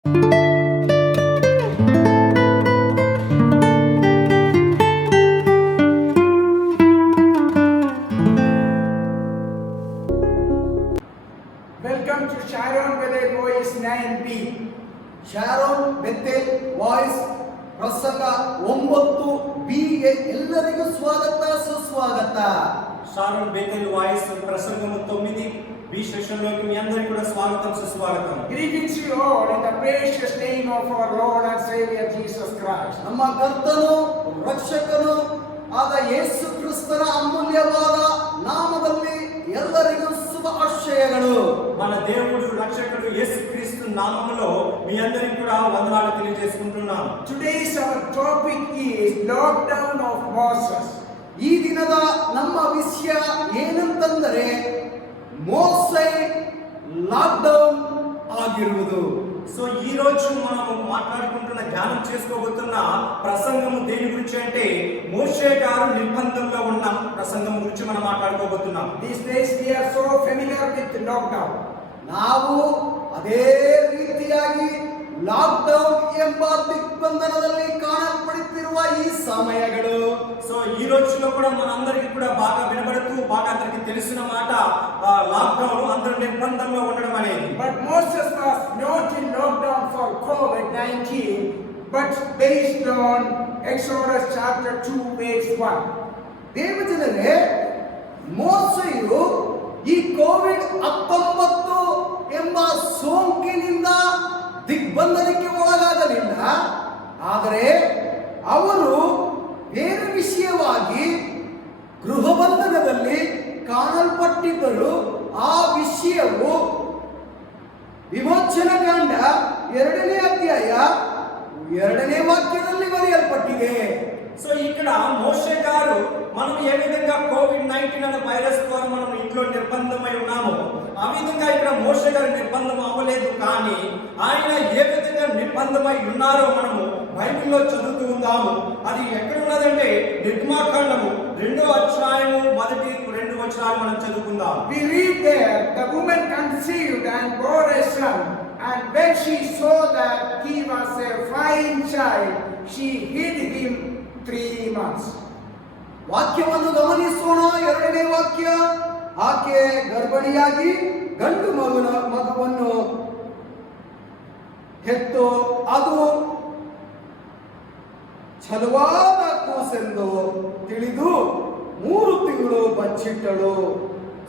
Welcome to Sharon Bethel Voice 9B. Sharon Bethel voice ಪ್ರಸಂಗ 9B ಗೆ ಎಲ್ಲರಿಗೂ ಸ್ವಾಗತ ಸುಸ್ವಾಗತ. షారోన్ బేతెల్ వాయిస్ ప్రసంగం 9B సెషన్లోకి మీ అందరికీ కూడా స్వాగతం సుస్వాగతం. Greetings to you all in the precious name of our Lord and Savior Jesus Christ. ನಮ್ಮ ಕರ್ತನು ರಕ್ಷಕನು ಆದ ಯೇಸು ಕ್ರಿಸ್ತನ ಅಮೂಲ್ಯವಾದ ನಾಮದಲ್ಲಿ ಎಲ್ಲರಿಗೂ ಶುಭಾಶಯಗಳು. మన దేవుడు రక్షకుడు యేసుక్రీస్తు నామములో మీ అందరికీ కూడా వందనాలు తెలియజేసుకుంటున్నాం. Today's our topic is lockdown of Moses. ಈ ದಿನದ ನಮ್ಮ ವಿಷಯ ಏನಂತಂದರೆ ಮೋಸೆ ಲಾಕ್ಡೌನ್ ಆಗಿರುವುದು. సో ఈ రోజు మనము మాట్లాడుకుంటున్న ధ్యానం చేసుకోబోతున్న ప్రసంగము దేని గురించి అంటే మోషే గారు నిర్బంధంలో ఉన్న ప్రసంగం గురించి మనం మాట్లాడుకోబోతున్నాం. These days we are so familiar with lockdown. ನಾವು ಅದೇ ರೀತಿಯಾಗಿ ಲಾಕ್ಡೌನ್ ಎಂಬ ದಿಗ್ಬಂಧನದಲ್ಲಿ ಕಾಣಲ್ಪಡುತ್ತಿರುವ ಈ ಸಮಯಗಳು. సో ఈ రోజుల్లో కూడా మనందరికీ కూడా బాగా వినబడుతూ బాగా అందరికీ తెలిసిన మాట లాక్డౌన్ అందరూ నిర్బంధంలో ఉండడం అనేది. But Moses was not in lockdown for COVID-19, but based on Exodus chapter 2 verse 1. ದೇವಜನರೇ, ಮೋಸೆಯು ಈ ಕೋವಿಡ್-19 ಎಂಬ ಸೋಂಕಿನಿಂದ ದಿಗ್ಬಂಧನಕ್ಕೆ ಒಳಗಾಗಲಿಲ್ಲ. ಆದರೆ ಅವರು ಬೇರೆ ವಿಷಯವಾಗಿ ಗೃಹಬಂಧನದಲ್ಲಿ ಕಾಣಲ್ಪಟ್ಟಿದ್ದರು. ಆ ವಿಷಯವು ವಿಮೋಚನಕಾಂಡ 2ನೇ ಅಧ್ಯಾಯ 2ನೇ ವಾಕ್ಯದಲ್ಲಿ ಬರೆಯಲ್ಪಟ್ಟಿದೆ. సో ఇక్కడ మోషే గారు మనం ఏ విధంగా కోవిడ్-19 అనే వైరస్ ద్వారా మనం ఇంట్లో నిర్బంధమై ఉన్నామో ఆ విధంగా ఇక్కడ మోషే గారు నిర్బంధం అవ్వలేదు. కానీ ఆయన ఏ విధంగా నిర్బంధమై ఉన్నారో మనము బైబిల్లో చదువుతూ ఉందాము. అది ఎక్కడ ఉన్నదంటే నిర్గమాకాండము 2వ అధ్యాయము 1-2 వచనాలు మనం చదువుకుందాం. We read there, the woman conceived and bore a son, and when she saw that he was a fine child, she hid him 3 months. ವಾಕ್ಯವನ್ನು ಗಮನಿಸೋಣ. 2ನೇ ವಾಕ್ಯ, ಆಕೆ ಗರ್ಭಿಣಿಯಾಗಿ ಗಂಡು ಮಗುವನ್ನು ಹೆತ್ತು ಅದು ಛಲವಾದ ಕೂಸೆಂದು ತಿಳಿದು 3 ತಿಂಗಳು ಬಚ್ಚಿಟ್ಟಳು.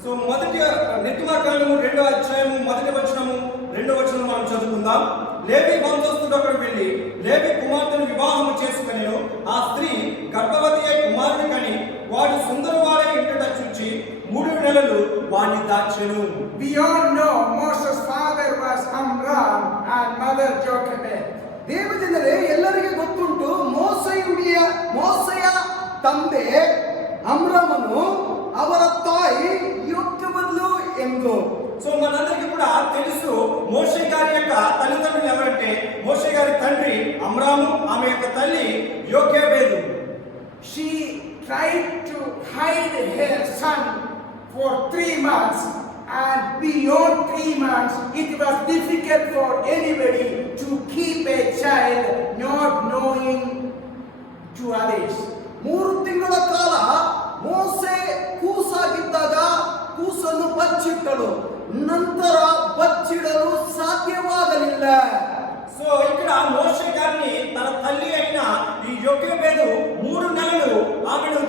సో మొదటి నిర్గమాకాండము 2వ అధ్యాయము 1వ వచనము 2వ వచనం మనం చదువుకుందాం. లేవి వంశస్థుడు అక్కడ వెళ్ళి లేవి కుమార్తెను వివాహము చేసుకొనెను. ఆ స్త్రీ గర్భవతి అయి కుమారుని కని వాడు సుందరవాడే ఇంటట చూచి 3 నెలలు వాణ్ణి దాచెను. We all know Moses' father was Amram and mother Jochebed. ದೇವಜನರೇ, ಎಲ್ಲರಿಗೆ ಗೊತ್ತುಂಟು ಮೋಸೆಯ ತಂದೆ ಅಮ್ರಾಮನು, ಅವರ ತಾಯಿ ಯೋಕೆಬೆದ್ಲು ಎಂದು. సో మనందరికీ కూడా తెలుసు మోషే గారి యొక్క తల్లిదండ్రులు ఎవరంటే మోషే గారి తండ్రి అమ్రాము, ఆమె యొక్క తల్లి యోకెబెదు. She tried to hide her son for 3 months, and beyond 3 months it was difficult for anybody to keep a child not knowing to others. 3 ತಿಂಗಳ ಕಾಲ ಮೋಸೆ ಕೂಸಾಗಿದ್ದಾಗ ಕೂಸನ್ನು ಬಚ್ಚಿಟ್ಟಳು. ನಂತರ ಬಚ್ಚಿಡಲು ಸಾಧ್ಯವಾಗಲಿಲ್ಲ. సో ఇక్కడ మోషే గారిని తన తల్లి అయిన ఈ యోకెబెదు 3 నెలలు ఆమెను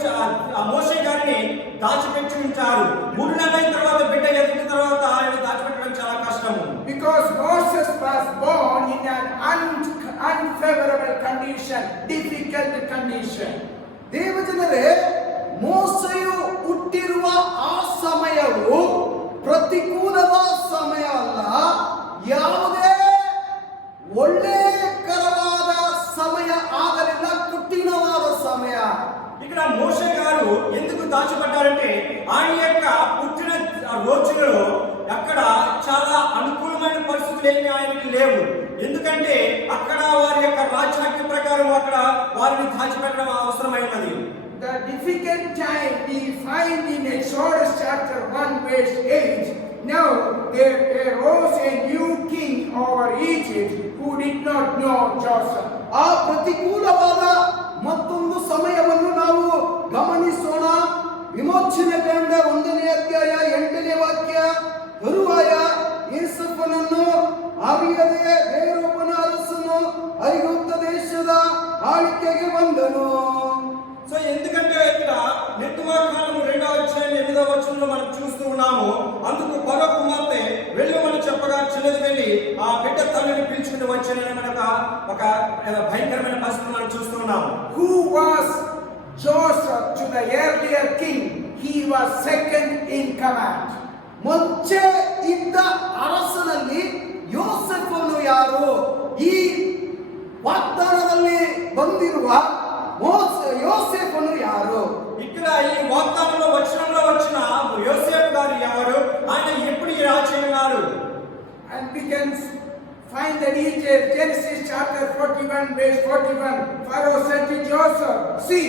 మోషే గారిని దాచిపెట్టి ఉంచారు. 3 నెలల తర్వాత బిడ్డ ఎదిగిన తర్వాత ఆయన దాచిపెట్టడం చాలా కష్టము. Because Moses was born in an unfavorable condition, difficult condition. ದೇವಜನರೇ, ಮೋಸೆಯು ಹುಟ್ಟಿರುವ ಆ ಸಮಯವು ಪ್ರತಿಕೂಲವಾದ ಸಮಯ ಅಲ್ಲ, ಯಾವುದೇ ಒಳ್ಳೆಯಕರವಾದ ಸಮಯ ಆಗಲಿಲ್ಲ, ಕಠಿಣವಾದ ಸಮಯ. ఇక్కడ మోషే గారు ఎందుకు దాచబడ్డారంటే ఆయన యొక్క పుట్టిన రోజులలో అక్కడ చాలా అనుకూలమైన పరిస్థితులు ఏమీ ఆయనకి లేవు. ఎందుకంటే అక్కడ వారి యొక్క రాజ్యాంగ ప్రకారం అక్కడ వారిని దాచిపెట్టడం అవసరమైనది. The difficult time we find in Exodus chapter 1 verse 8. Now there arose a new king over Egypt who Joseph. ಆ ಪ್ರತಿಕೂಲವಾದ ಮತ್ತೊಂದು ಸಮಯವನ್ನು ನಾವು ಗಮನಿಸೋಣ. ವಿಮೋಚನೆ ಕಂಡ 1ನೇ ಅಧ್ಯಾಯ 8ನೇ ವಾಕ್ಯ. ತರುವಾಯ ಯೋಸೇಫನನ್ನು ಅರಿಯದೆ ಬೇರೊಬ್ಬನ ಅರಸನು ಐಗುಪ್ತ ದೇಶದ ಆಳ್ವಿಕೆಗೆ ಬಂದನು. సో ఎందుకంటే ఇక్కడ నిర్గమాకాండం 2వ అధ్యాయం 8వ వచనంలో మనం చూస్తూ ఉన్నాము. అందుకు ఫరో కుమార్తె వెళ్ళమని చెప్పగా చిన్నది వెళ్ళి ఆ బిడ్డ తల్లిని పిలుచుకుని వచ్చానని మనకు ఒక భయంకరమైన పరిస్థితి మనం చూస్తూ ఉన్నాము. Who was Joseph to the earlier king? He was second in command. ಮುಂಚೆ ಇದ್ದ ಅರಸನಲ್ಲಿ ಯೋಸೇಫನು ಯಾರು? ಈ ವಾಗ್ದಾನದಲ್ಲಿ ಬಂದಿರುವ ಯೋಸೇಫನು ಯಾರು? ఇక్కడ ఈ వాగ్దానంలో వచనంలో వచ్చిన యోసేపు గారు ఎవరు? ఆయన ఎప్పుడు ఈ రాజు ఉన్నారు? And we can find the details. Genesis chapter 41 verse 41. Pharaoh said to Joseph, "See,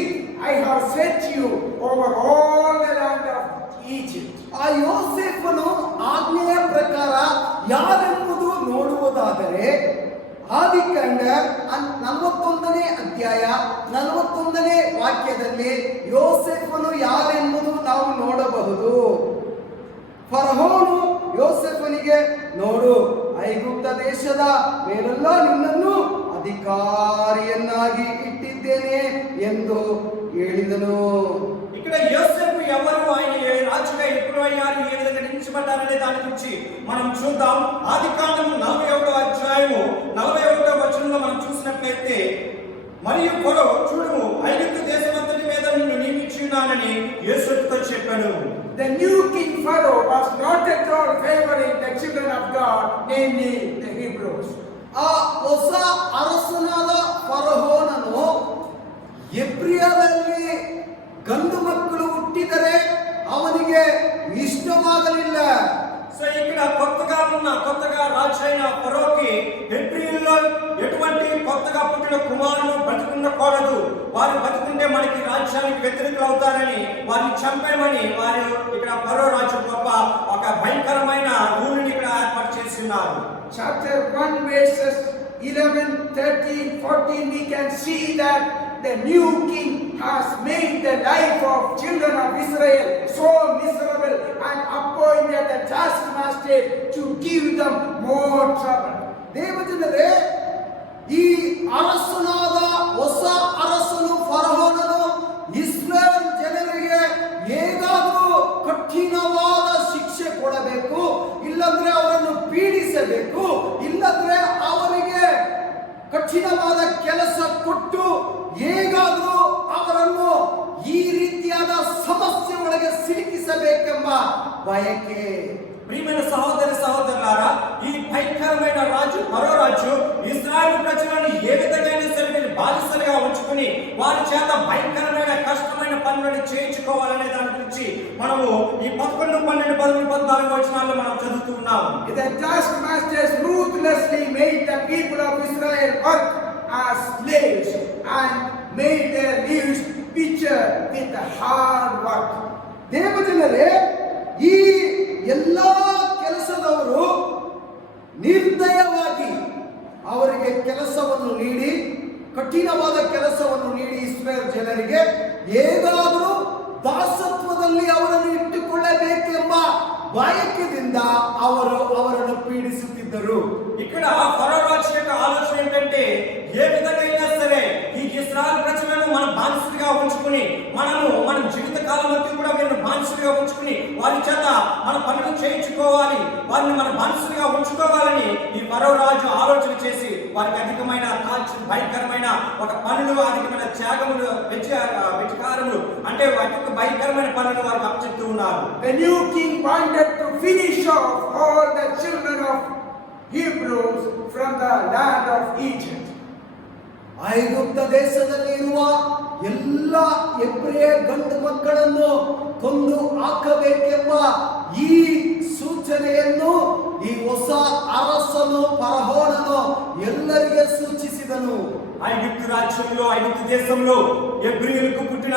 I have set you over all the land of Egypt." ಆ ಯೋಸೇಫನು ಆಜ್ಞೆಯ ಪ್ರಕಾರ ಯಾರೆಂಬುದು ನೋಡುವುದಾದರೆ ಆದಿಕಾಂಡ 41ನೇ ಅಧ್ಯಾಯ 41ನೇ ವಾಕ್ಯದಲ್ಲಿ ಯೋಸೇಫನು ಯಾರೆಂಬುದು ನಾವು ನೋಡಬಹುದು. ಫರೋಹನು ಯೋಸೇಫನಿಗೆ, ನೋಡು, ಐಗುಪ್ತ ದೇಶದ ಮೇಲೆಲ್ಲ ನಿನ್ನನ್ನು ಅಧಿಕಾರಿಯನ್ನಾಗಿ ಇಟ್ಟಿದ್ದೇನೆ ಎಂದು ಹೇಳಿದನು. ఇక్కడ యోసేపు ఎవరు, ఆయన రాజుగా ఎప్పుడు అయ్యారు, ఏ విధంగా నియమించబడ్డారనే దాని గురించి మనం చూద్దాం. ఆదికాండము 41వ అధ్యాయము 41వ వచనంలో మనం చూసినట్లయితే, మరియు ఫరో చూడుము, ఐగుప్తు దేశమంతటి మీద నిన్ను నియమించున్నానని యోసేపుతో చెప్పాను. The new king Pharaoh was not at all favoring the children of God, namely the Hebrews. ಆ ಹೊಸ ಅರಸನಾದ ಫರೋಹನನು ಎಬ್ರಿಯರಲ್ಲಿ ಗಂಡು ಮಕ್ಕಳು ಹುಟ್ಟಿದರೆ ಅವನಿಗೆ ಇಷ್ಟವಾಗಲಿಲ್ಲ. సో ఇక్కడ కొత్తగా రాజు అయిన ఫరోకి హెబ్రీయుల్లో ఎటువంటి కొత్తగా పుట్టిన కుమారులు బతికుండకూడదు, వారు బతికుంటే మనకి రాజ్యానికి వ్యతిరేకులు అవుతారని వారిని చంపేమని వారు ఇక్కడ ఫరో రాజు గొప్ప ఒక భయంకరమైన రూల్ని ఇక్కడ ఏర్పాటు చేస్తున్నారు. Chapter 1 verses 11, 13, 14 we can see that the new king has made the life of children of Israel so miserable and appointed a taskmaster to give them more trouble. ದೇವಜನರೇ, ಈ ಅರಸನಾದ ಹೊಸ ಅರಸನು ಫರೋಹನನು ಇಸ್ರಾಯೇಲ್ ಜನರಿಗೆ ಹೇಗಾದರೂ ಕಠಿಣವಾದ ಶಿಕ್ಷೆ ಕೊಡಬೇಕು, ಇಲ್ಲಂದ್ರೆ ಅವರನ್ನು ಪೀಡಿಸಬೇಕು, ಇಲ್ಲಂದ್ರೆ ಅವರಿಗೆ ಕಠಿಣವಾದ ಕೆಲಸ ಕೊಟ್ಟು ಹೇಗಾದರೂ ಅವರನ್ನು ಈ ರೀತಿಯಾದ ಸಮಸ್ಯೆ ಒಳಗೆ ಸಿಲುಕಿಸಬೇಕೆಂಬ ಬಯಕೆ. ప్రియమైన సహోదరులారా, ఈ భయంకరమైన రాజు ఫరో రాజు ఇశ్రాయేలు ప్రజలను ఏ విధంగా సరే బానిసలుగా ఉంచుకుని వారి చేత భయంకరమైన కష్టమైన పనులను చేయించుకోవాలనే దాని గురించి మనము ఈ 11, 12, 13, 14 వచనాల్లో మనం చదువుతూ ఉన్నాము. The taskmasters ruthlessly made the people of Israel work as slaves and made their lives bitter with the hard work. ದೇವಜನರೇ, ಈ ಎಲ್ಲಾ ಕೆಲಸದವರು ನಿರ್ದಯವಾಗಿ ಅವರಿಗೆ ಕೆಲಸವನ್ನು ನೀಡಿ, ಕಠಿಣವಾದ ಕೆಲಸವನ್ನು ನೀಡಿ ಇಸ್ರಾಯೇಲ್ ಜನರಿಗೆ ಹೇಗಾದರೂ ದಾಸತ್ವದಲ್ಲಿ ಅವರನ್ನು ಇಟ್ಟುಕೊಳ್ಳಬೇಕೆಂಬ ಬಯಕೆಯಿಂದ ಅವರನ್ನು ಪೀಡಿಸುತ್ತಿದ್ದರು. ఇక్కడ ఫరో రాజు యొక్క ఆలోచన ఏంటంటే, ఏ విధంగా సరే ఈ ఇశ్రాయేలు ప్రజలను మనం బానిసలుగా ఉంచుకుని మన జీవిత కాలం అంతా కూడా వీరిని బానిసలుగా ఉంచుకుని వారి చేత మన పనులు చేయించుకోవాలి, వారిని మన బానిసలుగా ఉంచుకోవాలని ఈ ఫరో రాజు ఆలోచన చేసి వారికి అధికమైన భయంకరమైన ఒక పనులు, అధికమైన త్యాగములు, వెచ్చకారములు, అంటే వాటికి భయంకరమైన పనులు వారికి అప్పచెప్తూ ఉన్నారు. The new king wanted to finish off all the children of Hebrews from the land of Egypt. ಐಗುಪ್ತ ದೇಶದಲ್ಲಿ ಇರುವ ಎಲ್ಲ ಎಬ್ರಿಯ ಗಂಡು ಮಕ್ಕಳನ್ನು ಕೊಂದು ಹಾಕಬೇಕೆಂಬ ಈ ಸೂಚನೆಯನ್ನು ಈ ಹೊಸ ಅರಸನು ಫರೋಹನನು ಎಲ್ಲರಿಗೆ ಸೂಚಿಸಿದನು. ఐగుప్తు రాజ్యంలో ఐగుప్తు దేశంలో ఎబ్రీయులకు పుట్టిన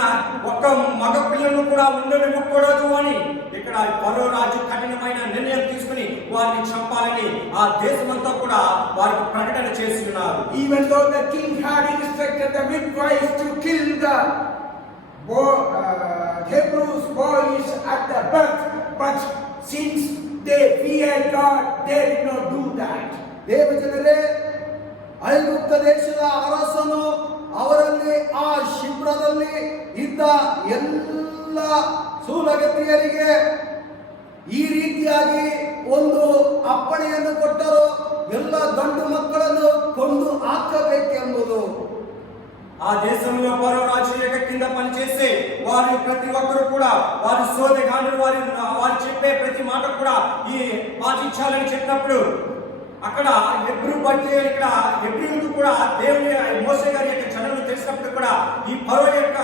ఒక్క మగ పిల్లను కూడా ఉండనివ్వకూడదు అని ఇక్కడ ఫరో రాజు కఠినమైన నిర్ణయం తీసుకుని వారిని చంపాలని ఆ దేశమంతా కూడా వారికి ప్రకటన చేసి ఉన్నారు. Even though the king had instructed the midwives to kill the Hebrews boys at the birth, but since they feared God, they did not do that. ದೇವಜನರೇ, ಐಗುಪ್ತ ದೇಶದ ಅರಸನು ಅವರಲ್ಲಿ ಆ ಶಿಬಿರದಲ್ಲಿ ಇದ್ದ ಎಲ್ಲ ಸೂಲಗತಿಯರಿಗೆ ಈ ರೀತಿಯಾಗಿ ಒಂದು ಅಪ್ಪಣೆಯನ್ನು ಕೊಟ್ಟರು. ಎಲ್ಲ ಗಂಡು ಮಕ್ಕಳನ್ನು ಕೊಂದು ಹಾಕಬೇಕೆಂಬುದು. ఆ దేశంలో ఫరో రాజు యొక్క కింద పనిచేసే వారి ప్రతి ఒక్కరు కూడా వారి సోదగాండ్రు వారు చెప్పే ప్రతి మాట కూడా ఈ పాటించాలని చెప్పినప్పుడు అక్కడ ఎబ్రీయులకు కూడా దేవుని మోషే గారి యొక్క చర్యలు తెలిసినప్పుడు కూడా ఈ ఫరో యొక్క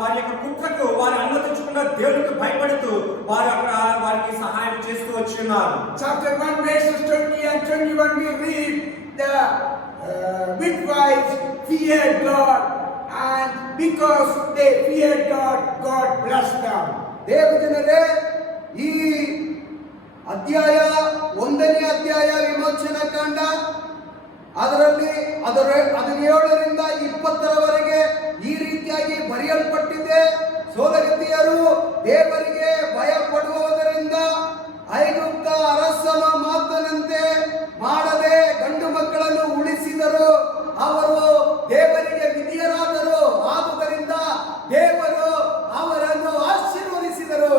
వారి యొక్క కుట్రకు వారు అనుమతించకుండా దేవునికి భయపడుతూ వారు అక్కడ వారికి సహాయం చేస్తూ వచ్చి ఉన్నారు. Chapter 1 verses 20 and 21 we read the midwives feared God, and because they feared God, God blessed them. ದೇವಜನರೇ, ಈ ಅಧ್ಯಾಯ 1ನೇ ಅಧ್ಯಾಯ ವಿಮೋಚನಾ ಕಾಂಡ ಅದರಲ್ಲಿ 17ರಿಂದ 20ರವರೆಗೆ ಈ ರೀತಿಯಾಗಿ ಬರೆಯಲ್ಪಟ್ಟಿದೆ. ಸೋದಗತಿಯರು ದೇವರಿಗೆ ಭಯಪಡುವುದರಿಂದ ಐಗುಪ್ತ ಅರಸನ ಮಾತನಂತೆ ಮಾಡದೆ ಗಂಡು ಮಕ್ಕಳನ್ನು ಉಳಿಸಿದರು. ಅವರು ದೇವರಿಗೆ ವಿಧೇಯರಾದರು. ಆದುದರಿಂದ ದೇವರು ಅವರನ್ನು ಆಶೀರ್ವದಿಸಿದರು.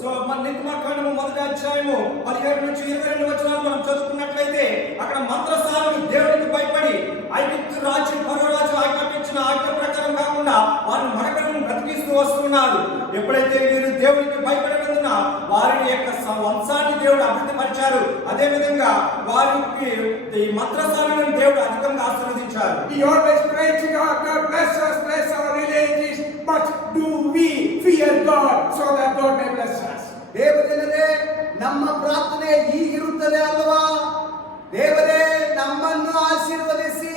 సో మన నిర్గమకాండము 1వ అధ్యాయము 17 నుంచి 22 వచనాలు మనం చదువుకున్నట్లయితే అక్కడ మంత్రసారులు దేవునికి భయపడి ఐగుప్తు రాజు ఫరో రాజు ఆజ్ఞాపించిన ఆజ్ఞ ప్రకారం కాకుండా వారి మగపిల్లలను బ్రతికిస్తూ వస్తున్నారు. ఎప్పుడైతే వీరు దేవునికి భయపడినందున వారి యొక్క వంశాన్ని దేవుడు అభివృద్ధి పరిచారు. అదే విధంగా వారికి ఈ మంత్రసారులను దేవుడు అధికంగా ఆశీర్వదించారు. We always pray to God, God bless us, bless our relatives, but do we fear God so that God may bless us? ದೇವಜನರೇ, ನಮ್ಮ ಪ್ರಾರ್ಥನೆ ಹೀಗಿರುತ್ತದೆ ಅಲ್ವಾ? ದೇವರೇ, ನಮ್ಮನ್ನು ಆಶೀರ್ವದಿಸಿ,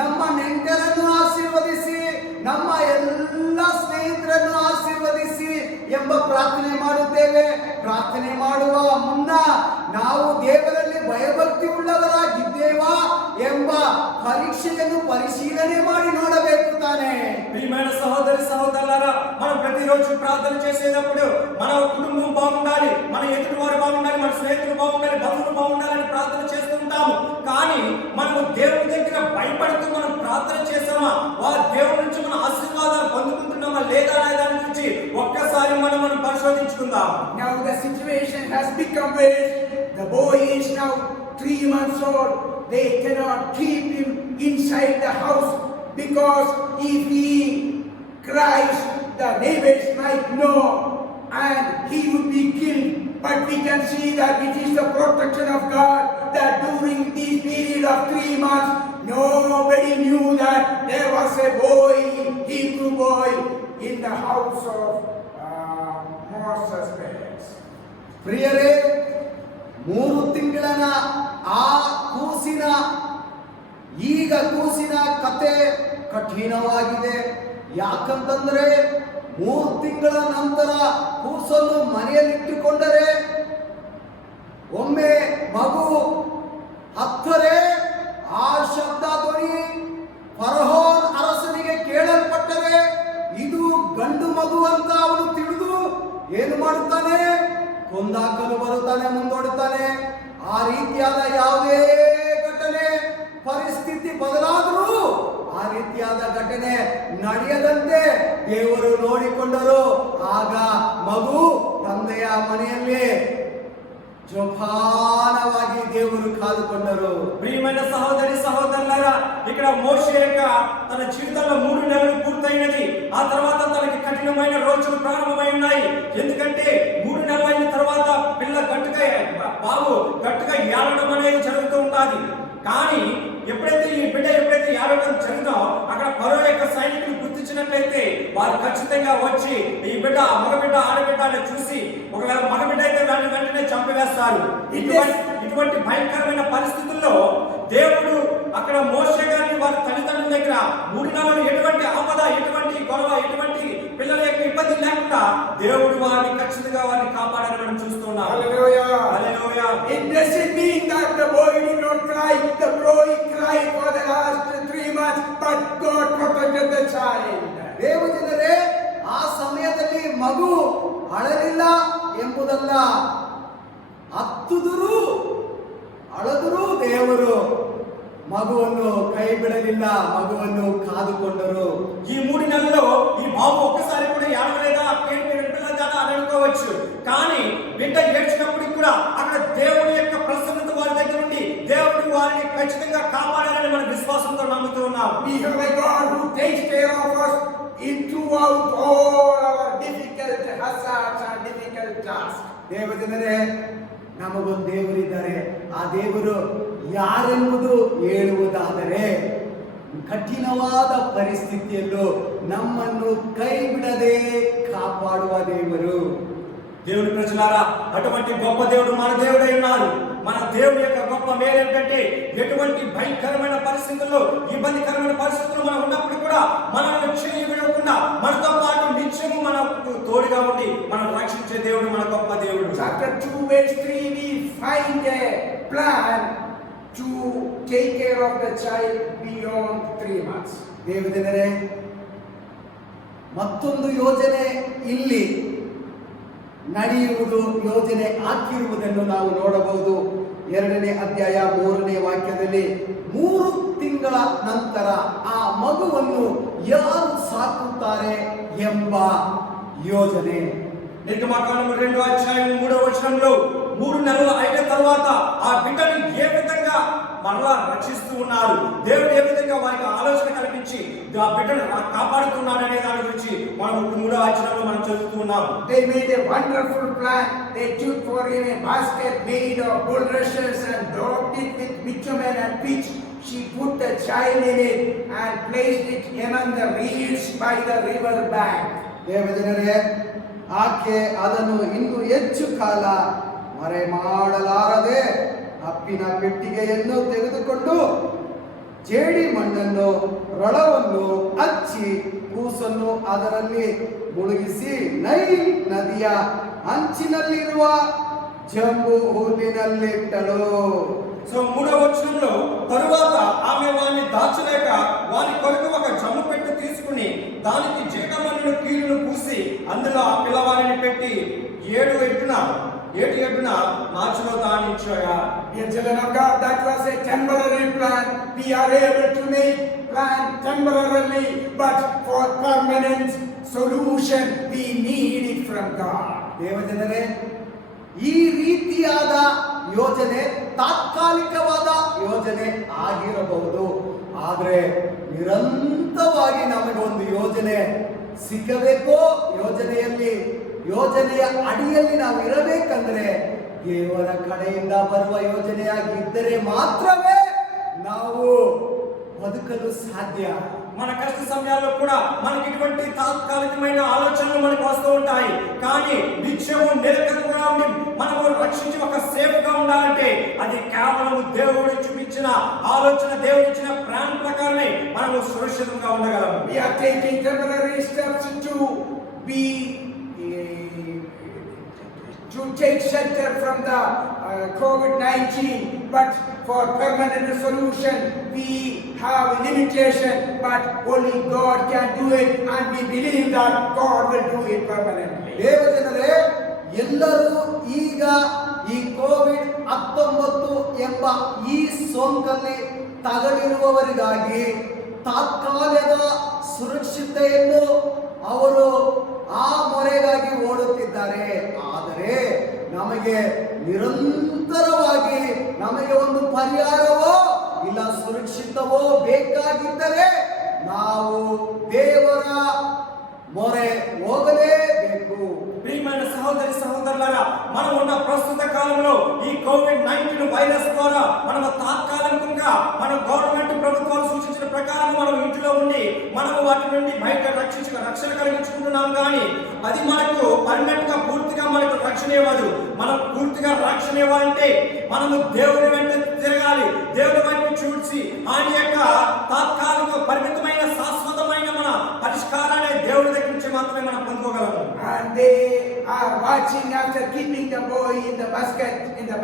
ನಮ್ಮ ನೆಂಟರನ್ನು ಆಶೀರ್ವದಿಸಿ, ನಮ್ಮ ಎಲ್ಲ ಸ್ನೇಹಿತರನ್ನು ಆಶೀರ್ವದಿಸಿ ಎಂಬ ಪ್ರಾರ್ಥನೆ ಮಾಡುತ್ತೇವೆ. ಪ್ರಾರ್ಥನೆ ಮಾಡುವ ಮುನ್ನ ನಾವು ದೇವರಲ್ಲಿ ಭಯಭಕ್ತಿ ಉಳ್ಳವರಾಗಿದ್ದೇವಾ ಎಂಬ ಪರೀಕ್ಷೆಯನ್ನು ಪರಿಶೀಲನೆ ಮಾಡಿ ನೋಡಬೇಕು ತಾನೆ. ప్రియమైన సహోదరి సహోదరులారా, మనం ప్రతిరోజు ప్రార్థన చేసేటప్పుడు మన కుటుంబం బాగుండాలి, మన ఎదుటి వారు బాగుండాలి, మన స్నేహితులు బాగుండాలి, బంధువులు బాగుండాలని ప్రార్థన చేస్తూ ఉంటాము. కానీ మనం దేవుని దగ్గర భయపడుతూ మనం ప్రార్థన చేస్తామా, వారి దేవుడి నుంచి మన ఆశీర్వాదాలు పొందుకుంటున్నామా లేదా అనే దాని గురించి ఒక్కసారి మనం పరిశోధించుకుందాం. Now the situation has become worse. The boy is now 3 months old. They cannot keep him inside the house because if he cries, the neighbors might know and he would be killed. But we can see that it is the protection of God that during this period of 3 months, nobody knew that there was a boy, Hebrew boy, in the house of Moses' parents. ಪ್ರಿಯರೇ, 3 ತಿಂಗಳ ಆ ಕೂಸಿನ ಕತೆ ಕಠಿಣವಾಗಿದೆ. ಯಾಕಂತಂದ್ರೆ 3 ತಿಂಗಳ ನಂತರ ಕೂಸನ್ನು ಮನೆಯಲ್ಲಿಟ್ಟುಕೊಂಡರೆ ಒಮ್ಮೆ ಮಗು ಹತ್ತರೆ ಆ ಶಬ್ದ ಧ್ವನಿ ಫರೋಹನ ಅರಸನಿಗೆ ಕೇಳಲ್ಪಟ್ಟರೆ ಇದು ಗಂಡು ಮಗು ಅಂತ ಅವನು ತಿಳಿದು ಏನು ಮಾಡುತ್ತಾನೆ? ಕೊಂದಾಕಲು ಬರುತ್ತಾನೆ, ಮುಂದೋಡುತ್ತಾನೆ. ಆ ರೀತಿಯಾದ ಯಾವುದೇ ಘಟನೆ ಪರಿಸ್ಥಿತಿ ಬದಲಾದರೂ ಆ ರೀತಿಯಾದ ಘಟನೆ ನಡೆಯದಂತೆ ದೇವರು ನೋಡಿಕೊಂಡರು. ಆಗ ಮಗು ತಂದೆಯ ಮನೆಯಲ್ಲಿ ಜೋಪಾನವಾಗಿ ದೇವರು ಕಾದುಕೊಂಡರು. ప్రియమైన సహోదరి సహోదరులారా, ఇక్కడ మోషే యొక్క తన జీవితంలో 3 నెలలు పూర్తయినది. ఆ తర్వాత తనకి కఠినమైన రోజులు ప్రారంభమై ఉన్నాయి. ఎందుకంటే 3 నెలలు అయిన తర్వాత పిల్ల బాబు గట్టిగా ఏడడం అనేది జరుగుతూ ఉంటుంది. కానీ ఎప్పుడైతే ఈ బిడ్డ ఏడవడం జరిగిందో అక్కడ ఫరో యొక్క సైనికులు గుర్తించినట్లయితే వారు ఖచ్చితంగా వచ్చి ఈ బిడ్డ మగబిడ్డ ఆడబిడ్డ అని చూసి ఒకవేళ మగబిడ్డ అయితే వెంటనే చంపివేస్తారు. ఇటువంటి భయంకరమైన పరిస్థితుల్లో దేవుడు అక్కడ మోషే గారిని వారి తల్లిదండ్రుల దగ్గర 3 నెలలు ఎటువంటి ఆపద, ఎటువంటి గొడవ, ఎటువంటి పిల్లల యొక్క ఇబ్బంది లేకుండా దేవుడు వారిని ఖచ్చితంగా వారిని కాపాడాలని మనం చూస్తున్నాం. Hallelujah. హల్లెలూయా. It doesn't mean that the boy did not cry. The boy cried for the last 3 months, but God protected the child. ದೇವಜನರೇ, ಆ ಸಮಯದಲ್ಲಿ ಮಗು ಅಳಲಿಲ್ಲ ಎಂಬುದಲ್ಲ, ಹತ್ತುದರೂ ಅಳದರೂ ದೇವರು ಮಗುವನ್ನು ಕೈ ಬಿಡಲಿಲ್ಲ, ಮಗುವನ್ನು ಕಾದುಕೊಂಡರು. ఈ 3 నెలల్లో ఈ బాబు ఒక్కసారి కూడా ఏడవలేదా, పిల్లదా అని అనుకోవచ్చు. కానీ బిడ్డ ఏడ్చినప్పుడు కూడా అక్కడ దేవుడి యొక్క ప్రసన్నత వారి దగ్గర నుండి దేవుడు వారిని ఖచ్చితంగా కాపాడాలని మన విశ్వాసంతో నమ్ముతూ ఉన్నాం. We have a God who takes care of us in throughout all our difficult hazards and difficult tasks. ದೇವಜನರೇ, ನಮಗೊಂದು ದೇವರಿದ್ದಾರೆ. ಆ ದೇವರು ಯಾರೆಂಬುದು ಹೇಳುವುದಾದರೆ, ಕಠಿಣವಾದ ಪರಿಸ್ಥಿತಿಯಲ್ಲೂ ನಮ್ಮನ್ನು ಕೈ ಬಿಡದೆ ಕಾಪಾಡುವ ದೇವರು. దేవుని ప్రజలారా, అటువంటి గొప్ప దేవుడు మన దేవుడై ఉన్నారు. మన దేవుడి యొక్క గొప్ప మేలు ఏంటంటే, ఎటువంటి భయంకరమైన పరిస్థితుల్లో, ఇబ్బందికరమైన పరిస్థితుల్లో మనం ఉన్నప్పుడు కూడా మనల్ని చేయి విడవకుండా మనతో పాటు నిత్యము మనకు తోడుగా ఉండి మనం రక్షించే దేవుడు మన గొప్ప దేవుడు. Chapter 2 verse 3 we find a plan to take care of the child beyond 3 months. ದೇವಜನರೇ, ಮತ್ತೊಂದು ಯೋಜನೆ ಇಲ್ಲಿ ನಡೆಯುವುದು, ಯೋಜನೆ ಹಾಕಿರುವುದನ್ನು ನಾವು ನೋಡಬಹುದು. 2ನೇ ಅಧ್ಯಾಯ 3ನೇ ವಾಕ್ಯದಲ್ಲಿ 3 ತಿಂಗಳ ನಂತರ ಆ ಮಗುವನ್ನು ಯಾರು ಸಾಕುತ್ತಾರೆ ಎಂಬ ಯೋಜನೆ. నిర్గమాకాండం 2వ అధ్యాయం 3వ వచనంలో 3 నెలలు అయిన తర్వాత ఆ బిడ్డని ఏ విధంగా మరలా రక్షిస్తూ ఉన్నారు, దేవుడు ఏ విధంగా వారికి ఆలోచన కల్పించి ఆ బిడ్డను కాపాడుతున్నాడు అనే దాని గురించి మనం 3వ అధ్యాయంలో మనం చదువుతూ ఉన్నాం. They made a wonderful plan. They took for him a basket made of bulrushes and daubed it with bitumen and pitch. She put the child in it and placed it among the reeds by the river bank. ದೇವಜನರೇ, ಆಕೆ ಅದನ್ನು ಇನ್ನೂ ಹೆಚ್ಚು ಕಾಲ ಮರೆ ಮಾಡಲಾರದೆ ಅಪ್ಪಿನ ಪೆಟ್ಟಿಗೆಯನ್ನು ತೆಗೆದುಕೊಂಡು ಜೇಡಿ ಮಣ್ಣನ್ನು ರಳವನ್ನು ಹಚ್ಚಿ ಕೂಸನ್ನು ಅದರಲ್ಲಿ ಮುಳುಗಿಸಿ ನೈಲ್ ನದಿಯ ಅಂಚಿನಲ್ಲಿರುವ ಜಂಬು ಹುಲ್ಲಿನಲ್ಲಿಟ್ಟಳು. సో 3వ వచనంలో తరువాత ఆమె వారిని దాచలేక వారి కొరకు ఒక జమ్ము పెట్టి తీసుకుని దానికి జీడమన్నును కీలును పూసి అందులో ఆ పిల్లవారిని పెట్టి ఏడు ఎట్టున నాచులో దానించగా. Dear children of God, that was a temporary plan. We are able to make plan temporarily, but for permanent solution we need it from God. ದೇವಜನರೇ, ಈ ರೀತಿಯಾದ ಯೋಜನೆ ತಾತ್ಕಾಲಿಕವಾದ ಯೋಜನೆ ಆಗಿರಬಹುದು, ಆದರೆ ನಿರಂತರವಾಗಿ ನಮಗೆ ಒಂದು ಯೋಜನೆ ಸಿಕ್ಕಬೇಕೋ, ಯೋಜನೆಯ ಅಡಿಯಲ್ಲಿ ನಾವು ಇರಬೇಕಂದ್ರೆ ದೇವರ ಕಡೆಯಿಂದ ಬರುವ ಯೋಜನೆಯಾಗಿದ್ದರೆ ಮಾತ್ರವೇ ನಾವು ಬದುಕಲು ಸಾಧ್ಯ. మన కష్ట సమయాల్లో కూడా మనకి ఇటువంటి తాత్కాలికమైన ఆలోచనలు మనకు వస్తూ ఉంటాయి. కానీ నిత్యము నిరకంగా ఉండి మనము రక్షించి ఒక సేఫ్ గా ఉండాలంటే అది కేవలం దేవుడు చూపించిన ఆలోచన, దేవుడు ఇచ్చిన ప్లాన్ ప్రకారమే మనము సురక్షితంగా ఉండగలము. We are taking temporary steps to take shelter from the COVID-19, but for permanent solution we have limitation, but only God can do it, and we believe that God will do it permanently. ದೇವಜನರೇ, ಎಲ್ಲರೂ ಈಗ ಈ ಕೋವಿಡ್-19 ಎಂಬ ಈ ಸೋಂಕಲ್ಲಿ ತಗುಲಿರುವವರಿಗಾಗಿ ತಾತ್ಕಾಲಿಕ ಸುರಕ್ಷತೆಯನ್ನು ಅವರು ಆ ಮೊರೆಗಾಗಿ ಓಡುತ್ತಿದ್ದಾರೆ. ಆದರೆ ನಮಗೆ ನಿರಂತರವಾಗಿ ನಮಗೆ ಒಂದು ಪರಿಹಾರವೋ ಇಲ್ಲ ಸುರಕ್ಷಿತವೋ ಬೇಕಾಗಿದ್ದರೆ ನಾವು ದೇವರ ಮೊರೆ ಹೋಗಲೇಬೇಕು. ప్రియమైన సహోదరి సహోదరులారా, మనం ఉన్న ప్రస్తుత కాలంలో ఈ కోవిడ్-19 వైరస్ ద్వారా మనం తాత్కాలికంగా మన గవర్నమెంట్ ప్రభుత్వాలు సూచించిన ప్రకారం మనం ఇంట్లో ఉండి మనం వాటి నుండి బయట రక్షణ కలిగించుకుంటున్నాం. కానీ అది మనకు పర్మనెంట్ గా పూర్తిగా మనకు రక్షణ ఇవ్వదు. మనం పూర్తిగా రక్షణ ఇవ్వాలంటే మనము దేవుని వెంట తిరగాలి. దేవుని వైపు చూసి ఆయన యొక్క తాత్కాలిక పరిమితమైన శాశ్వతమైన మన పరిష్కారాన్ని దేవుని దగ్గర నుంచి మాత్రమే మనం పొందుకోగలము. And they are watching after keeping the boy in the basket, in the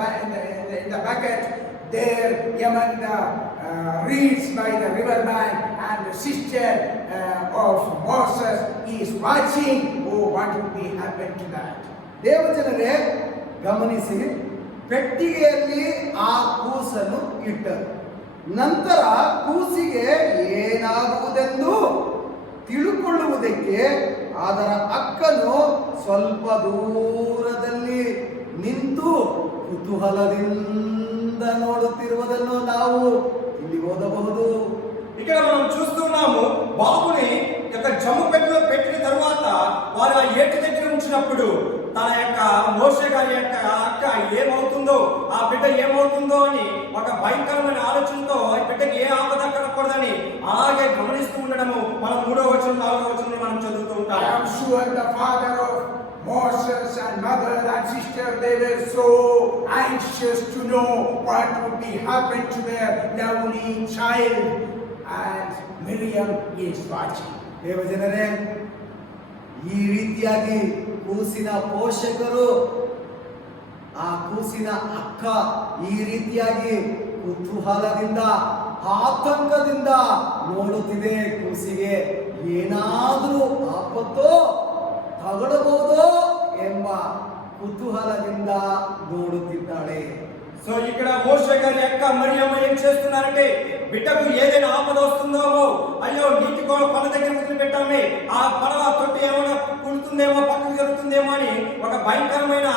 bucket there among the reeds by the riverbank, and the sister of Moses is watching. Oh, what would be happen to that? ದೇವಜನರೇ ಗಮನಿಸಿ, ಪೆಟ್ಟಿಗೆಯಲ್ಲಿ ಆ ಕೂಸನ್ನು ಇಟ್ಟರು. ನಂತರ ಕೂಸಿಗೆ ಏನಾಗುವುದೆಂದು ತಿಳುಕೊಳ್ಳುವುದಕ್ಕೆ ಅದರ ಅಕ್ಕನು ಸ್ವಲ್ಪ ದೂರದಲ್ಲಿ ನಿಂತು ಕುತೂಹಲದಿಂದ ನೋಡುತ್ತಿರುವುದನ್ನು ನಾವು ಇಲ್ಲಿ ಓದಬಹುದು. ఇక్కడ మనం చూస్తున్నాము, బాబుని యొక్క జమ్ము పెట్టెలో పెట్టిన తరువాత వారు ఆ ఏటి దగ్గర ఉంచినప్పుడు తన యొక్క మోషే గారి యొక్క అక్క ఏమవుతుందో, ఆ బిడ్డ ఏమవుతుందో అని ఒక భయంకరమైన ఆలోచనతో ఈ బిడ్డకి ఏ ఆపద కలగకూడదని అలాగే గమనిస్తూ ఉండడము మనం 3వ వచనం 4వ వచనంలో మనం చదువుతూ I ఉంటాం. am sure the father of Moses and mother and sister, they were so anxious to know what would be happen to their lovely child, and Miriam is watching. ದೇವಜನರೇ, ಈ ರೀತಿಯಾಗಿ ಕೂಸಿನ ಪೋಷಕರು, ಆ ಕೂಸಿನ ಅಕ್ಕ ಈ ರೀತಿಯಾಗಿ ಕುತೂಹಲದಿಂದ ಆತಂಕದಿಂದ ನೋಡುತ್ತಿದೆ. ಕೂಸಿಗೆ ಏನಾದರೂ ಆಪತ್ತೋ ತಗೊಳ್ಳಬಹುದೋ ಎಂಬ ಕುತೂಹಲದಿಂದ ನೋಡುತ್ತಿದ್ದಾಳೆ. సో ఇక్కడ మోషే గారి యొక్క మరియమ్మ ఏం చేస్తున్నారంటే, బిడ్డకు ఏదైనా ఆపద వస్తుందేమో, అయ్యో నీటి కొల దగ్గర వదిలిపెట్టామే, ఆ పడవ తొట్టి ఏమైనా కుడుతుందేమో, పక్కకు జరుగుతుందేమో అని ఒక భయంకరమైన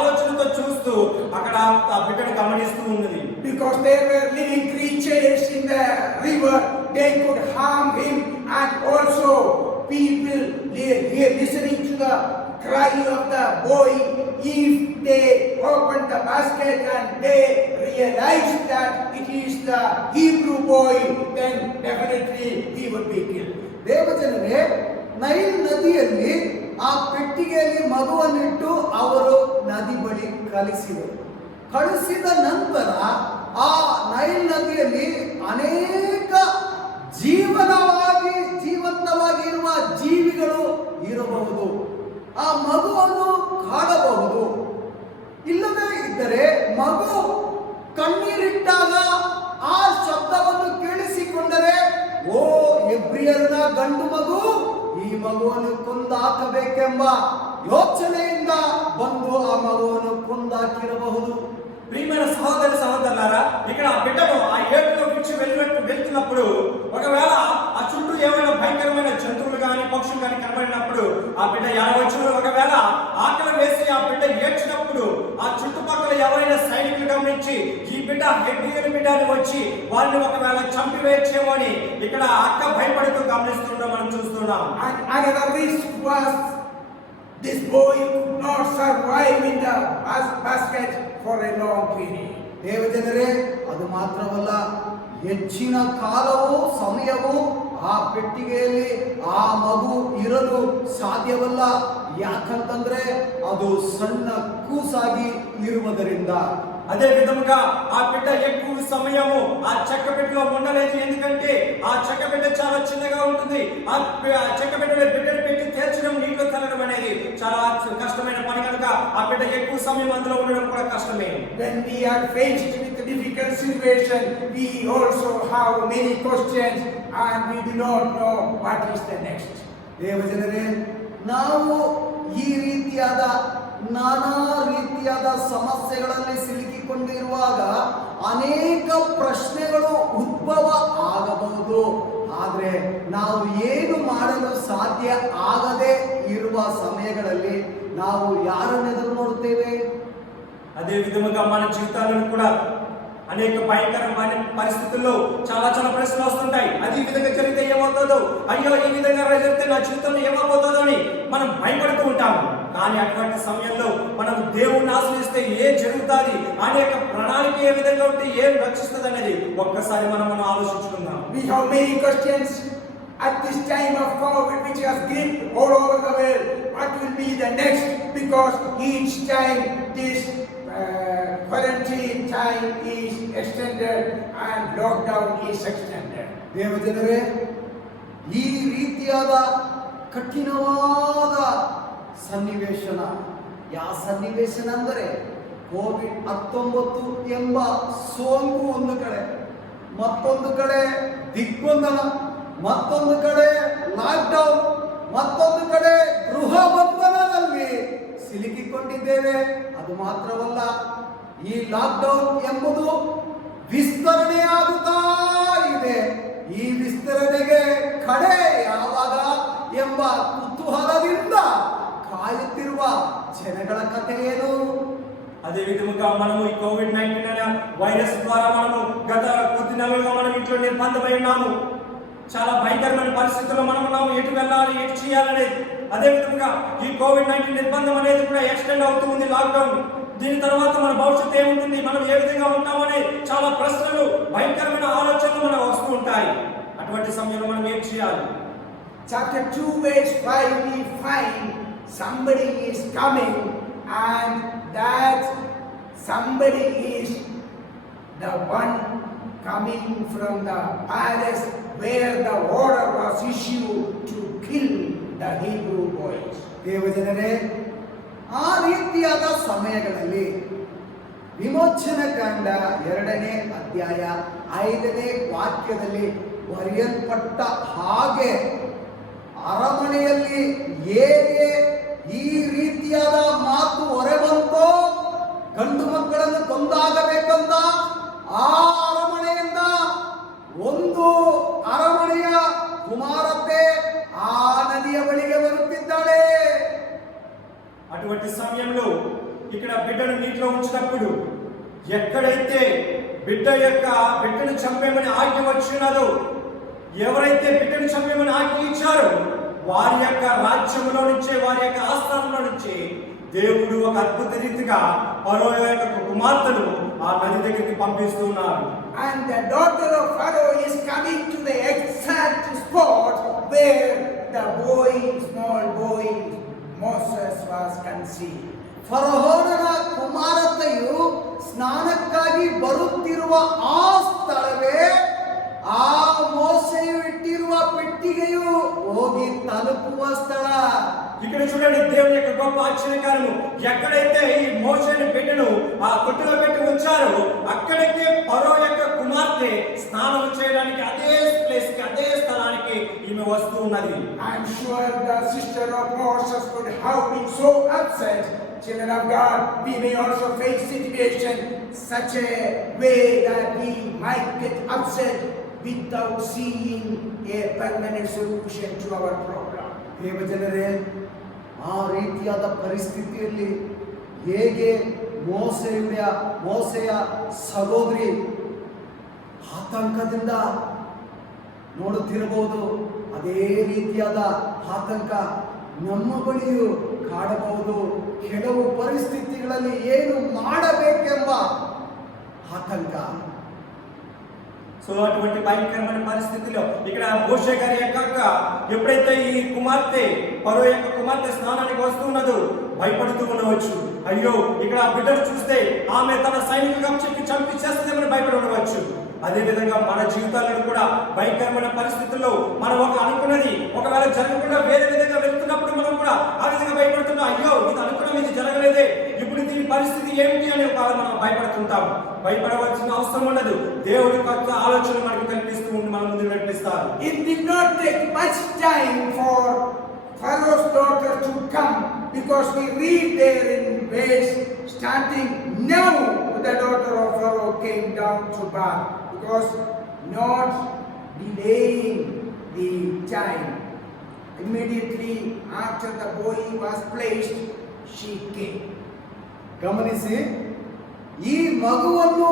ఆలోచనతో చూస్తూ అక్కడ ఆ బిడ్డను గమనిస్తూ ఉన్నది. Because there were living creatures in the river, they could harm him, and also people here listening to the cry of the boy, if they open the basket and they realize that it is the Hebrew boy, then definitely he would be killed. ದೇವಜನರೇ, ನೈಲ್ ನದಿಯಲ್ಲಿ ಆ ಪೆಟ್ಟಿಗೆಯಲ್ಲಿ ಮಗುವನ್ನಿಟ್ಟು ಅವರು ನದಿ ಬಳಿ ಕಳಿಸಿದ ನಂತರ ಆ ನೈಲ್ ನದಿಯಲ್ಲಿ ಅನೇಕ ಜೀವಂತವಾಗಿ ಇರುವ ಜೀವಿಗಳು ಇರಬಹುದು. ಆ ಮಗುವನ್ನು ಕಾಣಬಹುದು. ಇಲ್ಲದೇ ಇದ್ದರೆ ಮಗು ಕಣ್ಣೀರಿಟ್ಟಾಗ ಆ ಶಬ್ದವನ್ನು ಕೇಳಿಸಿಕೊಂಡರೆ, ಓ ಎಬ್ರಿಯರನ ಗಂಡು ಮಗು, ಈ ಮಗುವನ್ನು ಕೊಂದಾಕಬೇಕೆಂಬ ಯೋಚನೆಯಿಂದ ಬಂದು ಆ ಮಗುವನ್ನು ಕೊಂದಾಕಿರಬಹುದು. ప్రియమైన సహోదరి సహోదరులారా, ఇక్కడ ఆ బిడ్డను ఆ ఏటిలో విడిచి వెళ్తున్నప్పుడు ఒకవేళ ఆ చుట్టూ ఏమైనా భయంకరమైన జంతువులు కానీ పక్షులు కానీ కనబడినప్పుడు ఆ బిడ్డ ఏడవచ్చు. ఒకవేళ ఆకలి వేసి ఆ బిడ్డ ఏడ్చినప్పుడు ఆ చుట్టుపక్కల ఎవరైనా సైనికులు గమనించి ఈ బిడ్డ హెబ్రియన్ బిడ్డ అని వచ్చి వారిని ఒకవేళ చంపివేయచ్చేమో అని ఇక్కడ అక్క భయపడుతూ గమనిస్తుండడం మనం చూస్తున్నాం. And another risk was this boy could not survive in the basket for a long period. ದೇವಜನರೇ, ಅದು ಮಾತ್ರವಲ್ಲ, ಹೆಚ್ಚಿನ ಕಾಲವೂ ಸಮಯವೂ ಆ ಪೆಟ್ಟಿಗೆಯಲ್ಲಿ ಆ ಮಗು ಇರಲು ಸಾಧ್ಯವಲ್ಲ. ಯಾಕಂತಂದ್ರೆ ಅದು ಸಣ್ಣ ಕೂಸಾಗಿ ಇರುವುದರಿಂದ. అదే విధముగా ఆ బిడ్డ ఎక్కువ సమయము ఆ చెక్క బిడ్డలో ఉండలేదు. ఎందుకంటే ఆ చెక్క బిడ్డ చాలా చిన్నగా ఉంటుంది. ఆ చెక్క బిడ్డలో బిడ్డను పెట్టి తేల్చడం, నీటిలో తల్లడం అనేది చాలా కష్టమైన పని కనుక ఆ బిడ్డ ఎక్కువ సమయం అందులో ఉండడం కూడా కష్టమే. When we are faced with a difficult situation, we also have many questions and we do not know what is the next. ದೇವಜನರೇ, ನಾವು ಈ ರೀತಿಯಾದ ನಾನಾ ರೀತಿಯಾದ ಸಮಸ್ಯೆಗಳಲ್ಲಿ ಸಿಲುಕಿಕೊಂಡಿರುವಾಗ ಅನೇಕ ಪ್ರಶ್ನೆಗಳು ಉದ್ಭವ ಆಗಬಹುದು. ಆದರೆ ನಾವು ಏನು ಮಾಡಲು ಸಾಧ್ಯ ಆಗದೆ ಇರುವ ಸಮಯಗಳಲ್ಲಿ ನಾವು ಯಾರನ್ನು ಎದುರು ನೋಡುತ್ತೇವೆ? అదే విధముగా మన జీవితాలను కూడా అనేక భయంకరమైన పరిస్థితుల్లో చాలా ప్రశ్నలు వస్తుంటాయి. అది ఈ విధంగా జరిగితే ఏమవుతుందో, అయ్యో ఈ విధంగా జరిగితే నా జీవితంలో ఏమవుతుందో అని మనం భయపడుతూ ఉంటాము. కానీ అటువంటి సమయంలో మనం దేవుణ్ణి ఆశ్రయిస్తే ఏం జరుగుతుంది, అనేక ప్రణాళిక ఏ విధంగా ఉంటే ఏం రక్షిస్తుంది అనేది ఒక్కసారి మనం ఆలోచించుకుందాం. We have many questions at this time of COVID, which has gripped all over the world. What will be the next? Because each time this quarantine time is extended and lockdown is extended. ದೇವಜನರೇ, ಈ ರೀತಿಯಾದ ಕಠಿಣವಾದ ಸನ್ನಿವೇಶನ, ಯಾವ ಸನ್ನಿವೇಶನ ಅಂದರೆ ಕೋವಿಡ್-19 ಎಂಬ ಸೋಂಕು ಒಂದು ಕಡೆ, ಮತ್ತೊಂದು ಕಡೆ ದಿಗ್ಬಂಧನ, ಮತ್ತೊಂದು ಕಡೆ ಲಾಕ್ಡೌನ್, ಮತ್ತೊಂದು ಕಡೆ ಗೃಹ ಬಂಧನದಲ್ಲಿ ಸಿಲುಕಿಕೊಂಡಿದ್ದೇವೆ. ಅದು ಮಾತ್ರವಲ್ಲ, ಈ ಲಾಕ್ಡೌನ್ ಎಂಬುದು ವಿಸ್ತರಣೆಯಾಗುತ್ತಾ ಇದೆ. ಈ ವಿಸ್ತರಣೆಗೆ ಕಡೆ ಯಾವಾಗ ಎಂಬ ಕುತೂಹಲದಿಂದ ಕಾಯುತ್ತಿರುವ ಜನಗಳ ಕಥೆ ಏನು? అదే విధముగా మనము ఈ కోవిడ్-19 అనే వైరస్ ద్వారా మనము గత కొద్ది నెలలుగా మనం ఇంట్లో నిర్బంధమై ఉన్నాము. చాలా భయంకరమైన పరిస్థితుల్లో మనం ఉన్నాము. ఎటు వెళ్ళాలి, ఎటు చేయాలనేది. అదే విధముగా ఈ కోవిడ్-19 నిర్బంధం అనేది కూడా ఎక్స్టెండ్ అవుతూ ఉంది, లాక్డౌన్. దీని తర్వాత మన భవిష్యత్తు ఏముంటుంది, మనం ఏ విధంగా ఉంటామనే చాలా ప్రశ్నలు, భయంకరమైన ఆలోచనలు మనకు వస్తూ ఉంటాయి. అటువంటి సమయంలో మనం ఏం చేయాలి? Chapter 2 verse 5 we find somebody is coming, and that somebody is the one coming from the palace where the order was issued to kill the Hebrew boys. ದೇವಜನರೇ, ಆ ರೀತಿಯಾದ ಸಮಯಗಳಲ್ಲಿ ವಿಮೋಚನೆ ಕಾಂಡ 2ನೇ ಅಧ್ಯಾಯ 5ನೇ ವಾಕ್ಯದಲ್ಲಿ ಬರೆಯಲ್ಪಟ್ಟ ಹಾಗೆ ಅರಮನೆಯಲ್ಲಿ ಹೇಗೆ ಈ ರೀತಿಯಾದ ಮಾತು ಹೊರಬಂತೋ, ಗಂಡು ಮಕ್ಕಳನ್ನು ಕೊಂದಾಗಬೇಕಂತ ಆ ಅರಮನೆಯಿಂದ ಒಂದು ಅರಮನೆಯ ಕುಮಾರತೆ ಆ ನದಿಯ ಬಳಿಗೆ ಬರುತ್ತಿದ್ದಾಳೆ. అటువంటి సమయంలో ఇక్కడ బిడ్డను నీటిలో ఉంచినప్పుడు ఎక్కడైతే బిడ్డను చంపేమని ఆజ్ఞ వచ్చినదో, ఎవరైతే బిడ్డను చంపేమని ఆజ్ఞ ఇచ్చారో వారి యొక్క రాజ్యంలో నుంచే, వారి యొక్క ఆస్థానంలో నుంచే దేవుడు ఒక అద్భుత రీతిగా ఫరో యొక్క కుమార్తెను ఆ నది దగ్గరికి పంపిస్తున్నారు. And the daughter of Pharaoh is coming to the exact spot where the small boy Moses was conceived. ಫರೋಹನ ಕುಮಾರತೆಯು ಸ್ನಾನಕ್ಕಾಗಿ ಬರುತ್ತಿರುವ ಆ ಸ್ಥಳವೇ ಆ ಮೋಸೆಯು ಇಟ್ಟಿರುವ ಪೆಟ್ಟಿಗೆಯು ಹೋಗಿ ತಲುಪುವ ಸ್ಥಳ. ఇక్కడ చూడండి, దేవుని యొక్క గొప్ప ఆశ్చర్యకారము. ఎక్కడైతే ఈ మోషేని బిడ్డను ఆ తొట్టిలో పెట్టి ఉంచారో అక్కడికే ఫరో యొక్క కుమార్తె స్నానం చేయడానికి అదే ప్లేస్ కి, అదే స్థలానికి ఈమె వస్తూ ఉన్నది. I'm sure the sister of Moses would have been so upset. Children of God, we may also face situation such a way that we might get upset without seeing a permanent solution to our problem. ದೇವಜನರೇ, ಆ ರೀತಿಯಾದ ಪರಿಸ್ಥಿತಿಯಲ್ಲಿ ಹೇಗೆ ಮೋಸೆಯ ಸಹೋದರಿ ಆತಂಕದಿಂದ ನೋಡುತ್ತಿರಬಹುದು, ಅದೇ ರೀತಿಯಾದ ಆತಂಕ ನಮ್ಮ ಬಳಿಯೂ ಕಾಡಬಹುದು. ಕೆಲವು ಪರಿಸ್ಥಿತಿಗಳಲ್ಲಿ ಏನು ಮಾಡಬೇಕೆಂಬ ಆತಂಕ. సో అటువంటి భయంకరమైన పరిస్థితిలో ఇక్కడ మోషే గారి యొక్క ఎప్పుడైతే ఈ కుమార్తె ఫరో యొక్క కుమార్తె స్నానానికి వస్తున్నదో భయపడుతూ ఉండవచ్చు. అయ్యో, ఇక్కడ ఆ బిడ్డను చూస్తే ఆమె తన సైనికులకు చంపించేస్తుందేమని భయపడి ఉండవచ్చు. అదే విధంగా మన జీవితాలను కూడా భయంకరమైన పరిస్థితుల్లో మనం అనుకున్నది ఒకవేళ జరగకుండా వేరే విధంగా వెళ్తున్నప్పుడు మనం కూడా ఆ విధంగా భయపడుతున్నాం. అయ్యో, ఇది అనుకున్నాం, ఇది జరగలేదే, ఇప్పుడు దీని పరిస్థితి ఏమిటి అని మనం భయపడుతుంటాం. భయపడవలసిన అవసరం ఉండదు. దేవుడి కొత్త ఆలోచన మనకు కల్పిస్తూ ఉండి మన ముందు నడిపిస్తారు. It did not take much time for Pharaoh's daughter to come, because we read there in verse starting, now the daughter of Pharaoh came down to bath, because not delaying the time. Immediately after the boy was placed, she came. ಗಮನಿಸಿ, ಈ ಮಗುವನ್ನು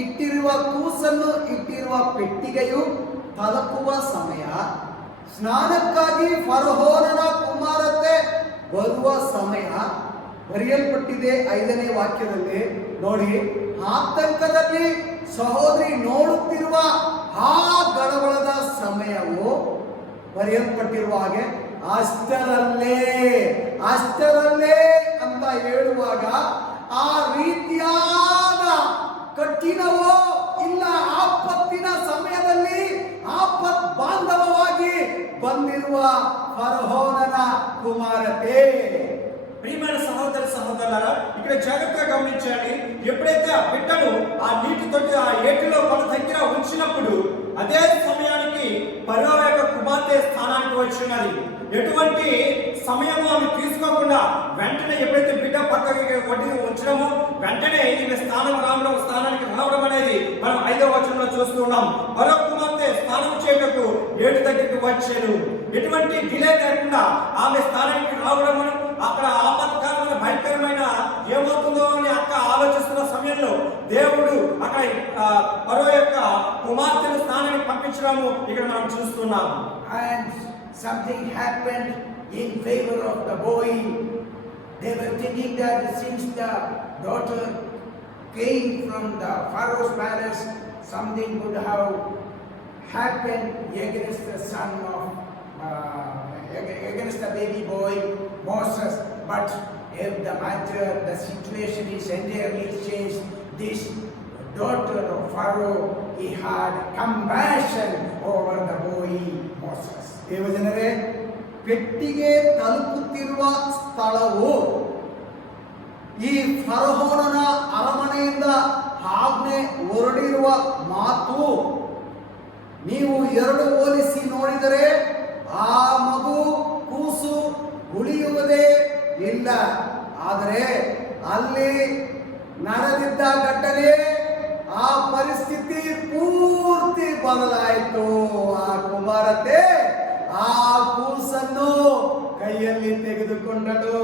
ಇಟ್ಟಿರುವ, ಕೂಸನ್ನು ಇಟ್ಟಿರುವ ಪೆಟ್ಟಿಗೆಯು ತಲುಪುವ ಸಮಯ, ಸ್ನಾನಕ್ಕಾಗಿ ಫರೋಹನ ಕುಮಾರತೆ ಬರುವ ಸಮಯ ಬರೆಯಲ್ಪಟ್ಟಿದೆ 5ನೇ ವಾಕ್ಯದಲ್ಲಿ. ನೋಡಿ, ಆತಂಕದಲ್ಲಿ ಸಹೋದರಿ ನೋಡುತ್ತಿರುವ ಆ ಗಡಬಡದ ಸಮಯವು ಬರೆಯಲ್ಪಟ್ಟಿರುವ ಹಾಗೆ ಅಷ್ಟರಲ್ಲೇ ಅಂತ ಹೇಳುವಾಗ ಆ ರೀತಿಯಾದ ಕಠಿಣವೋ ಇಲ್ಲ ಆಪತ್ತಿನ ಸಮಯದಲ್ಲಿ ಆಪತ್ ಬಾಂಧವವಾಗಿ ಬಂದಿರುವ ಫರೋಹನ కుమారతే. ప్రియమైన సహోదర సహోదరులారా, ఇక్కడ జాగ్రత్తగా గమనించండి. ఎప్పుడైతే ఆ బిడ్డను ఆ నీటి తొట్టి ఆ ఏటిలో మన దగ్గర ఉంచినప్పుడు అదే సమయానికి ఫరో యొక్క కుమార్తె స్థానానికి వచ్చినది. ఎటువంటి సమయము ఆమె తీసుకోకుండా వెంటనే ఎప్పుడైతే బిడ్డ పక్కకి వడ్డీ ఉంచడమో వెంటనే ఈమె స్థానానికి రావడం అనేది మనం 5వ వచనంలో చూస్తూ ఉన్నాం. ఫరో కుమార్తె స్నానం చేయటకు ఏటి దగ్గరికి వచ్చాను. ఎటువంటి డిలే లేకుండా ఆమె స్థానానికి రావడం, అక్కడ ఆపత్కాలమైన భయంకరమైన ఏమవుతుందో అని అక్క ఆలోచిస్తున్న సమయంలో దేవుడు అక్కడ ఫరో యొక్క కుమార్తెను స్థానానికి పంపించడము ఇక్కడ మనం చూస్తున్నాం. And something happened in favor of the boy. They were thinking that since the daughter came from the Pharaoh's palace, something would have happened against the son of against the baby boy Moses. But if the matter, the situation is entirely changed, this daughter of Pharaoh, he had compassion over the boy Moses. ದೇವಜನರೇ, ಪೆಟ್ಟಿಗೆ ತಲುಪುತ್ತಿರುವ ಸ್ಥಳವು ಈ ಫರೋಹನ ಅರಮನೆಯಿಂದ ಆಜ್ಞೆ ಹೊರಡಿರುವ ಮಾತು ನೀವು ಎರಡು ಹೋಲಿಸಿ ನೋಡಿದರೆ ಆ ಮಗು ಕೂಸು ಉಳಿಯುವುದೇ ಇಲ್ಲ. ಆದರೆ ಅಲ್ಲಿ ನಡೆದಿದ್ದ ಘಟನೆ ಆ ಪರಿಸ್ಥಿತಿ ಪೂರ್ತಿ ಬದಲಾಯಿತು. ಆ ಕುಮಾರತೆ ಆ ಕೂಸನ್ನು ಕೈಯಲ್ಲಿ ತೆಗೆದುಕೊಂಡಳು.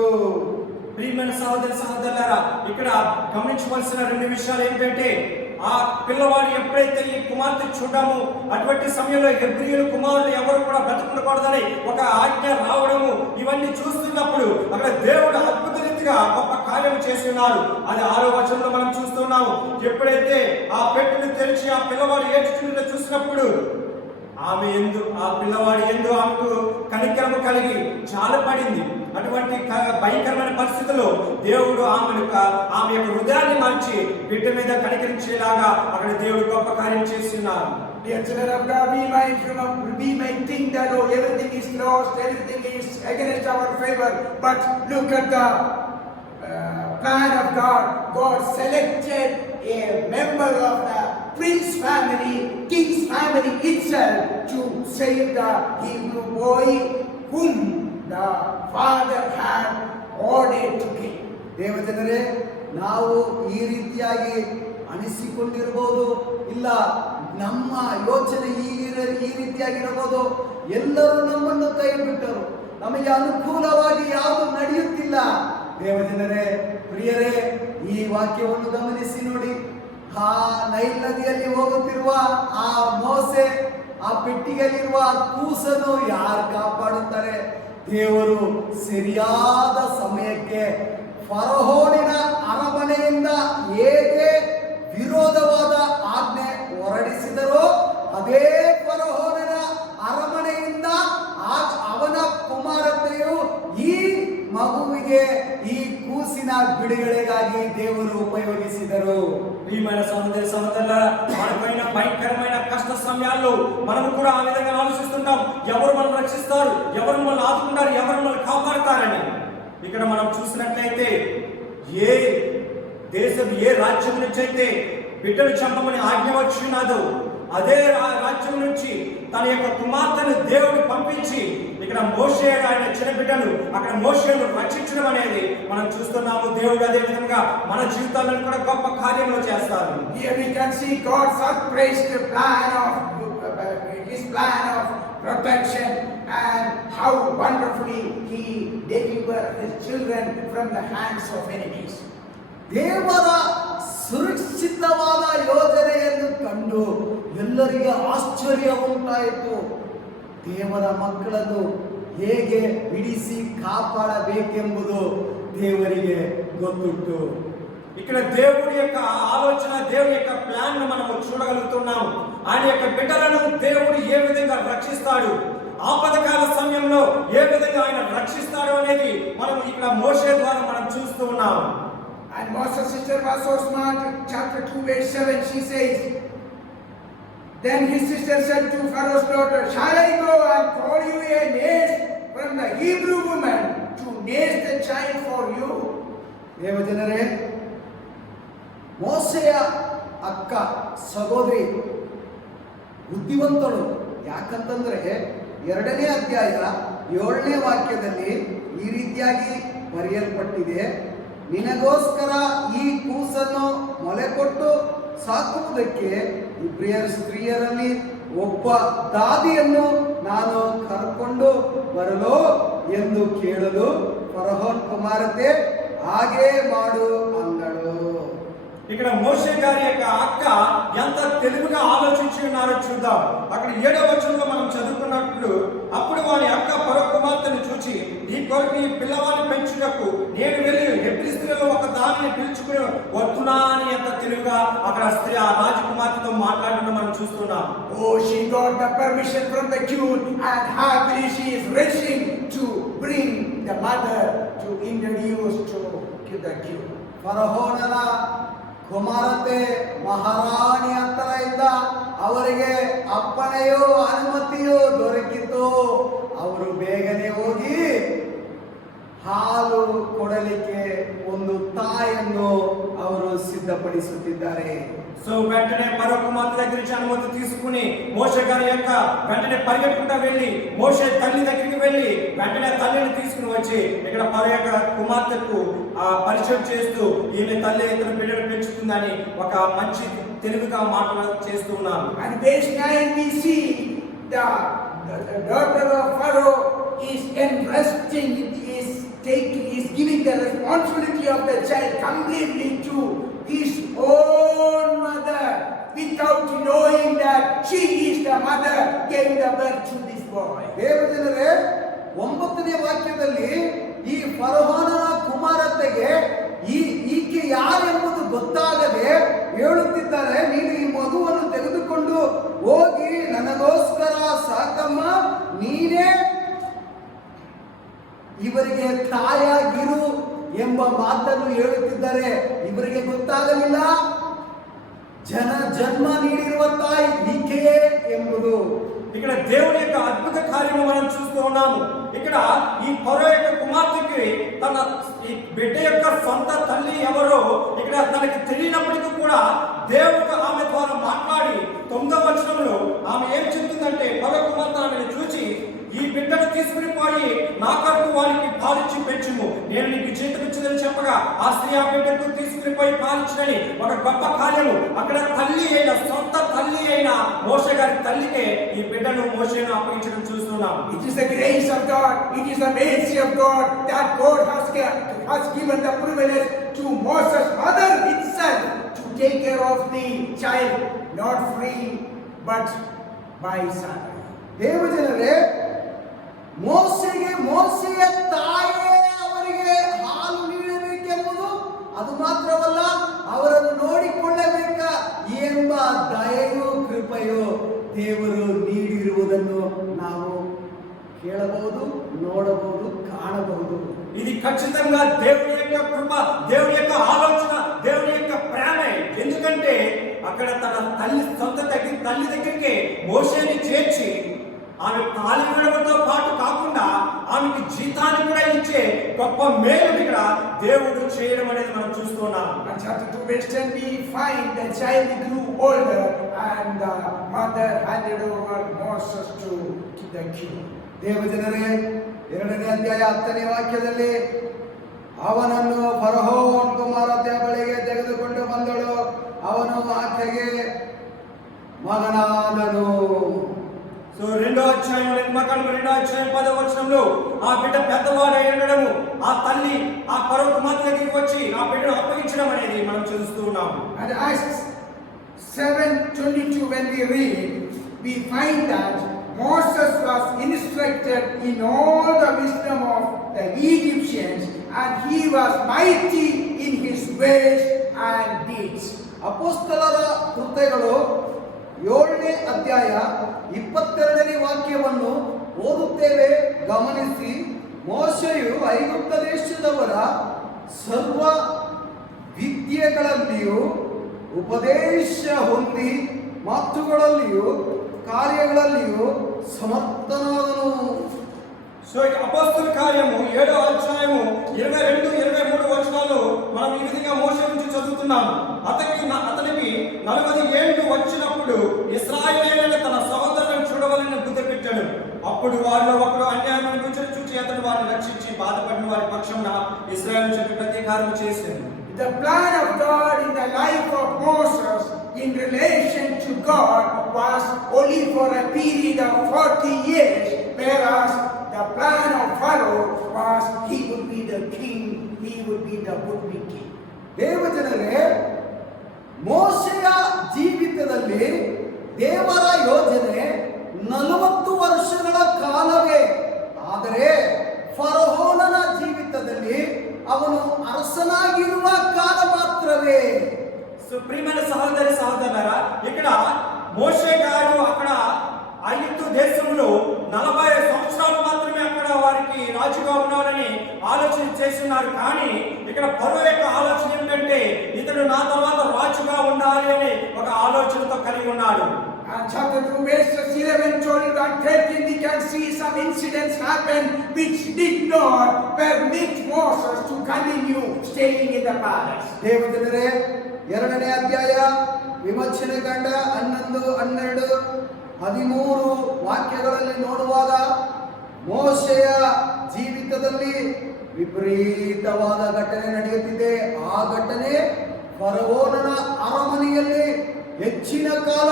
ప్రియమైన సహోదర సహోదరులారా, ఇక్కడ గమనించవలసిన 2 విషయాలు ఏంటంటే, ఆ పిల్లవాడు ఎప్పుడైతే ఈ కుమార్తె చూడము అటువంటి సమయంలో హెబ్రీయుల కుమారులు ఎవరు కూడా బ్రతకూడదని ఒక ఆజ్ఞ రావడము ఇవన్నీ చూస్తున్నప్పుడు అక్కడ దేవుడు అద్భుత రీతిగా గొప్ప కార్యం చేసి ఉన్నారు. అది 6వ వచనంలో మనం చూస్తున్నాము. ఎప్పుడైతే ఆ పెట్టెను తెరిచి ఆ పిల్లవాడు ఏడ్చుకుంటూ చూసినప్పుడు ఆమె ఆ పిల్లవాడి ఎందు ఆమెకు కనికరము కలిగి జాలపడింది. అటువంటి భయంకరమైన పరిస్థితుల్లో దేవుడు ఆమె యొక్క హృదయాన్ని మార్చి బిడ్డ మీద కనికరించేలాగా అక్కడ దేవుడు గొప్ప కార్యం చేస్తున్నారు. Dear children of God, we might think that everything is lost, everything is against our favor, but look at the plan of God. God selected a member of the prince family, king's family itself, to save the Hebrew boy whom the father had ordered to kill. ದೇವಜನರೇ, ನಾವು ಈ ರೀತಿಯಾಗಿ ಅನಿಸಿಕೊಂಡಿರಬಹುದು, ಇಲ್ಲ ನಮ್ಮ ಯೋಚನೆ ಈ ರೀತಿಯಾಗಿರಬಹುದು. ಎಲ್ಲರೂ ನಮ್ಮನ್ನು ಕೈ ಬಿಟ್ಟರು, ನಮಗೆ ಅನುಕೂಲವಾಗಿ ಯಾವುದು ನಡೆಯುತ್ತಿಲ್ಲ. ದೇವಜನರೇ, ಪ್ರಿಯರೇ, ಈ ವಾಕ್ಯವನ್ನು ಗಮನಿಸಿ ನೋಡಿ. ಆ ನೈಲ್ ನದಿಯಲ್ಲಿ ಹೋಗುತ್ತಿರುವ ಆ ಮೋಸೆ, ಆ ಪೆಟ್ಟಿಗೆಯಲ್ಲಿರುವ ಕೂಸನ್ನು ಯಾರು ಕಾಪಾಡುತ್ತಾರೆ? ದೇವರು ಸರಿಯಾದ ಸಮಯಕ್ಕೆ ಫರೋಹನ ಅರಮನೆಯಿಂದ ಹೇಗೆ ವಿರೋಧವಾದ ಆಜ್ಞೆ ಹೊರಡಿಸಿದರೋ ಅದೇ ಫರೋಹನ ಅರಮನೆಯಿಂದ ಅವನ ಕುಮಾರತೆಯು ಈ ಮಗುವಿಗೆ, ಈ ಕೂಸಿನ ಬಿಡುಗಡೆಗಾಗಿ ದೇವರು ಉಪಯೋಗಿಸಿದರು. ప్రియమైన సహోదరి సహోదరుల, మనపైన భయంకరమైన కష్ట సమయాల్లో మనం కూడా ఆ విధంగా ఆలోచిస్తుంటాం, ఎవరు మనం రక్షిస్తారు, ఎవరు మనల్ని ఆదుకుంటారు, ఎవరు మనల్ని కాపాడుతారని. ఇక్కడ మనం చూసినట్లయితే ఏ దేశం, ఏ రాజ్యం నుంచి అయితే బిడ్డను చంపమని ఆజ్ఞ వచ్చినాదో అదే రాజ్యం నుంచి తన యొక్క కుమార్తెను దేవుడు పంపించి ఇక్కడ మోషే ఆయన చిన్న బిడ్డను అక్కడ మోషేను రక్షించడం అనేది మనం చూస్తున్నాము. దేవుడు అదే విధంగా మన జీవితాలను కూడా గొప్ప కార్యములు చేస్తారు. Here we can see God's surprised plan of His plan of protection and how wonderfully He delivered His children from the hands of enemies. ದೇವರ ಸುರಕ್ಷಿತವಾದ ಯೋಜನೆಯನ್ನು ಕಂಡು ಎಲ್ಲರಿಗೆ ಆಶ್ಚರ್ಯ ಉಂಟಾಯಿತು. ದೇವರ ಮಕ್ಕಳನ್ನು ಹೇಗೆ ಬಿಡಿಸಿ ಕಾಪಾಡಬೇಕೆಂಬುದು ದೇವರಿಗೆ ಗೊತ್ತುಂಟು. ఇక్కడ దేవుడి యొక్క ఆలోచన, దేవుడి యొక్క ప్లాన్ ను మనం చూడగలుగుతున్నాం. ఆయన యొక్క బిడ్డలను దేవుడు ఏ విధంగా రక్షిస్తాడు, ఆపదకాల సమయంలో ఏ విధంగా ఆయన రక్షిస్తాడు అనేది మనం ఇక్కడ మోషే ద్వారా మనం చూస్తూ ఉన్నాం. And Moses' sister was so smart. Chapter 2, verse 7, she says, then his sister said to Pharaoh's daughter, shall I go and call you a nurse from the Hebrew woman to nurse the child for you? ದೇವಜನರೇ, ಮೋಸೆಯ ಅಕ್ಕ ಸಹೋದರಿ ಬುದ್ಧಿವಂತಳು. ಯಾಕಂತಂದ್ರೆ 2ನೇ ಅಧ್ಯಾಯ 7ನೇ ವಾಕ್ಯದಲ್ಲಿ ಈ ರೀತಿಯಾಗಿ ಬರೆಯಲ್ಪಟ್ಟಿದೆ, ನಿನಗೋಸ್ಕರ ಈ ಕೂಸನ್ನು ಮೊಲೆ ಕೊಟ್ಟು ಸಾಕುವುದಕ್ಕೆ ಇಬ್ರಿಯರ ಸ್ತ್ರೀಯರಲ್ಲಿ ಒಬ್ಬ ದಾದಿಯನ್ನು ನಾನು ಕರ್ಕೊಂಡು ಬರಲು ಎಂದು ಕೇಳಲು ಫರೋಹನ ಕುಮಾರತೆ ಹಾಗೆ ಮಾಡು ಅಂದಳು. ఇక్కడ మోషే గారి యొక్క అక్క ఎంత తెలివిగా ఆలోచించి ఉన్నారో చూద్దాం. అక్కడ 7వ వచనంలో మనం చదువుకున్నట్లు, అప్పుడు వారి అక్క ఫరో కుమార్తెను చూచి, ఈ కొరకు ఈ పిల్లవాడిని పెంచుటకు నేను వెళ్ళి హెబ్రీ స్త్రీలలో ఒక దానిని పిలుచుకుని వస్తున్నా అని ఎంత తెలివిగా అక్కడ స్త్రీ ఆ రాజకుమార్తెతో మాట్లాడడం మనం చూస్తున్నాం. Oh, she got the permission from the king, and happily she is racing to bring the mother to introduce to the king. ಫರೋಹನ ಕುಮಾರತೆ ಮಹಾರಾಣಿ ಅಂತರದಿಂದ ಅವರಿಗೆ ಅಪ್ಪಣೆಯೋ ಅನುಮತಿಯೋ ದೊರಕಿತು. ಅವರು ಬೇಗನೆ ಹೋಗಿ ಹಾಲು ಕೊಡಲಿಕ್ಕೆ ಒಂದು ತಾಯಿಯನ್ನು ಅವರು ಸಿದ್ಧಪಡಿಸುತ್ತಿದ್ದಾರೆ. సో వెంటనే ఫరో కుమార్తె దగ్గర నుంచి అనుమతి తీసుకుని మోషే గారి యొక్క వెంటనే పరిగెట్టుకుంటా వెళ్ళి మోషే తల్లి దగ్గరికి వెళ్ళి వెంటనే తల్లిని తీసుకుని వచ్చి ఇక్కడ ఫరో యొక్క కుమార్తెకు పరిచయం చేస్తూ ఈమె తల్లి ఇతను బిడ్డను పెంచుతుందని ఒక మంచి తెలివిగా మాటలు చేస్తూ ఉన్నారు. And verse 9 we see the daughter of Pharaoh is entrusting, is giving the responsibility of the child completely to his own mother, without knowing that she is the mother giving the birth to this boy. ದೇವಜನರೇ, 9ನೇ ವಾಕ್ಯದಲ್ಲಿ ಈ ಫರೋಹನ ಕುಮಾರತೆಗೆ ಈಕೆ ಯಾರೆಂಬುದು ಗೊತ್ತಾಗದೆ ಹೇಳುತ್ತಿದ್ದಾರೆ, ನೀನು ಈ ಮಗುವನ್ನು ತೆಗೆದುಕೊಂಡು ಹೋಗಿ ನನಗೋಸ್ಕರ ಸಾಕಮ್ಮ, ನೀನೇ ಇವರಿಗೆ ತಾಯಾಗಿರು ಎಂಬ ಮಾತನ್ನು ಹೇಳುತ್ತಿದ್ದಾರೆ. ಇವರಿಗೆ ಗೊತ್ತಾಗಲಿಲ್ಲ ಜನ್ಮ ನೀಡಿರುವ ತಾಯಿ ಈಕೆಯೇ ಎಂಬುದು. ఇక్కడ దేవుని యొక్క అద్భుత కార్యము మనం చూస్తూ ఉన్నాము. ఇక్కడ ఈ ఫరో యొక్క కుమార్తెకి తన ఈ బిడ్డ యొక్క సొంత తల్లి ఎవరో ఇక్కడ తనకి తెలియనప్పటికీ కూడా దేవుడు ఆమె ద్వారా మాట్లాడి 9వ వచనంలో ఆమె ఏం చెప్తుందంటే, ఫరో కుమార్తె ఆమెను చూచి, ఈ బిడ్డను తీసుకుని పోయి నా కొరకు వారికి పాలిచ్చి పెంచుము, నేను నీకు జీతమిచ్చిందని చెప్పగా ఆ స్త్రీ ఆ బిడ్డకు తీసుకుని పోయి పాలించని ఒక గొప్ప కార్యము. అక్కడ తల్లి అయిన సొంత తల్లి అయిన మోషే గారి తల్లికే ఈ బిడ్డను మోషేను అప్పగించడం చూస్తున్నాం. It is the grace of God, it is the mercy of God that God has given the privilege to Moses' mother itself to take care of the child, not free but by son. ದೇವಜನರೇ, ಮೋಸೆಯ ತಾಯಿಯೇ ಅವರಿಗೆ ಹಾಲು ನೀಡಬೇಕೆಂಬುದು, ಅದು ಮಾತ್ರವಲ್ಲ ಅವರನ್ನು ನೋಡಿಕೊಳ್ಳಬೇಕ ಎಂಬ ದಯೆಯೋ ಕೃಪೆಯೋ ದೇವರು ನೀಡಿರುವುದನ್ನು ನಾವು ಕೇಳಬಹುದು, ನೋಡಬಹುದು, ಕಾಣಬಹುದು. ఇది ఖచ్చితంగా దేవుని యొక్క కృప, దేవుని యొక్క ఆలోచన, దేవుని యొక్క ప్రేమ. ఎందుకంటే అక్కడ తన సొంత తల్లి దగ్గరికి మోషేని చేర్చి ఆమె పాలు ఇవ్వడంతో పాటు కాకుండా ఆమెకి జీతాన్ని కూడా ఇచ్చే గొప్ప మేలు ఇక్కడ దేవుడు చేయడం అనేది మనం చూస్తున్నాం. In chapter 2 verse 10 we find the child grew older and the mother handed over Moses to the king. ದೇವಜನರೇ, 2ನೇ ಅಧ್ಯಾಯ 10ನೇ ವಾಕ್ಯದಲ್ಲಿ ಅವನನ್ನು ಫರೋಹನ ಕುಮಾರತೆಯ ಬಳಿಗೆ ತೆಗೆದುಕೊಂಡು ಬಂದಳು, ಅವನು ಆಕೆಗೆ ಮಗನಾದನು. సో 2వ అధ్యాయం 2వ అధ్యాయం 10వ వచనంలో ఆ బిడ్డ పెద్దవాడై ఉండడము, ఆ తల్లి ఆ ఫరో కుమార్తె దగ్గరికి వచ్చి ఆ బిడ్డను అప్పగించడం అనేది మనం చూస్తూ ఉన్నాం. And Acts 7:22 when we read, we find that Moses was instructed in all the wisdom of the Egyptians and he was mighty in his ways and deeds. ಅಪೊಸ್ತಲರ ಕೃತ್ಯಗಳು 7ನೇ ಅಧ್ಯಾಯ 22ನೇ ವಾಕ್ಯವನ್ನು ಓದುತ್ತೇವೆ, ಗಮನಿಸಿ. ಮೋಶೆಯು ಐಗುಪ್ತ ದೇಶದವರ ಸರ್ವ ವಿದ್ಯೆಗಳಲ್ಲಿಯೂ ಉಪದೇಶ ಹೊಂದಿ ಮಾತುಗಳಲ್ಲಿಯೂ ಕಾರ್ಯಗಳಲ್ಲಿಯೂ ಸಮರ್ಥನಾದನು. సో ఈ అపోస్తల కార్యము 7వ అధ్యాయము 22, 23 వచనాలు మనం ఈ విధంగా మోషే నుంచి చదువుతున్నాము. అతనికి 40 ఏళ్ళు వచ్చినప్పుడు ఇశ్రాయేలీయులు తన సహోదరులను చూడవలని బుద్ధి పెట్టాడు. అప్పుడు వారిలో ఒకడు అన్యాయమైన రుచులు చూచి అతడు వారిని రక్షించి బాధపడిన వారి పక్షంన ఇశ్రాయేలు చెట్టు ప్రతీకారం చేశాడు. The plan of God in the life of Moses in relation to God was only for a period of 40 years, whereas the plan of Pharaoh was he would be the king, he would be the would-be king. ದೇವಜನರೇ, ಮೋಶೆಯ ಜೀವಿತದಲ್ಲಿ ದೇವರ ಯೋಜನೆ 40 ವರ್ಷಗಳ ಕಾಲವೇ. ಆದರೆ ಫರೋಹನ ಜೀವಿತದಲ್ಲಿ ಅವನು ಅರಸನಾಗಿರುವ ಕಾಲ ಮಾತ್ರವೇ. సో ప్రియమైన సహోదరి సహోదరులారా, ఇక్కడ మోషే గారు అక్కడ ఐగుప్తు దేశంలో 40 సంవత్సరాలు మాత్రమే అక్కడ వారికి రాజుగా ఉన్నారని ఆలోచన చేస్తున్నారు. కానీ ఇక్కడ ఫరో యొక్క ఆలోచన ఏమిటంటే ఇతడు నా తర్వాత రాజుగా ఉండాలి అనే ఒక ఆలోచనతో కలిగి ఉన్నాడు. And chapter 2 verses 11, 12 and 13 we can see some incidents happen which did not permit Moses to continue staying in the palace. ದೇವಜನರೇ, 2ನೇ ಅಧ್ಯಾಯ ವಿಮೋಚನೆ ಕಂಡ 11, 12, 13 ವಾಕ್ಯಗಳಲ್ಲಿ ನೋಡುವಾಗ ಮೋಶೆಯ ಜೀವಿತದಲ್ಲಿ ವಿಪರೀತವಾದ ಘಟನೆ ನಡೆಯುತ್ತಿದೆ. ಆ ಘಟನೆ ಫರೋಹನ ಅರಮನೆಯಲ್ಲಿ ಹೆಚ್ಚಿನ ಕಾಲ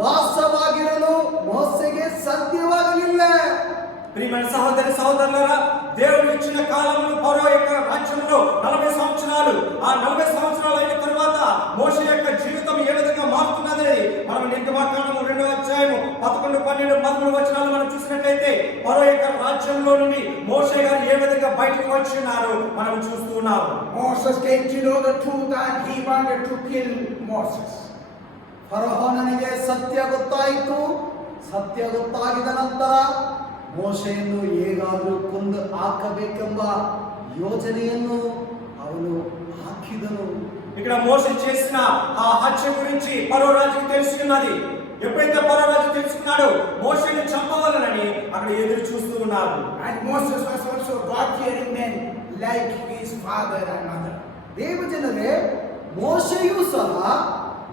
ವಾಸವಾಗಿರಲು ಮೋಸೆಗೆ ಸಾಧ್ಯವಾಗಲಿಲ್ಲ. ప్రియమైన సహోదరి సహోదరులారా, దేవుడు ఇచ్చిన కాలంలో ఫరో యొక్క రాజ్యంలో 40 సంవత్సరాలు. ఆ 40 సంవత్సరాలు అయిన తర్వాత మోషే యొక్క జీవితం ఏ విధంగా మారుతున్నది మనం నిర్గమకాండము 2వ అధ్యాయము 11, 12, 13 వచనాలు మనం చూసినట్లయితే ఫరో యొక్క రాజ్యంలో నుండి మోషే గారు ఏ విధంగా బయటకు వచ్చినారో మనం చూస్తూ ఉన్నాము. Moses came to know the truth and he wanted to kill Moses. ಫರೋಹನಿಗೆ ಸತ್ಯ ಗೊತ್ತಾಯಿತು. ಸತ್ಯ ಗೊತ್ತಾಗಿದ ನಂತರ ಮೋಶೆಯನ್ನು ಹೇಗಾದರೂ ಕೊಂದು ಹಾಕಬೇಕೆಂಬ ಯೋಜನೆಯನ್ನು ಅವನು ಹಾಕಿದನು. ఇక్కడ మోషే చేసిన ఆ హత్య గురించి ఫరో రాజుకు తెలుసుకున్నది. ఎప్పుడైతే ఫరో రాజు తెలుసుకున్నాడో మోషేని చంపవాలని అక్కడ ఎదురు చూస్తూ ఉన్నారు. And Moses was also God-fearing man like his father and mother. ದೇವಜನರೇ, ಮೋಶೆಯೂ ಸಹ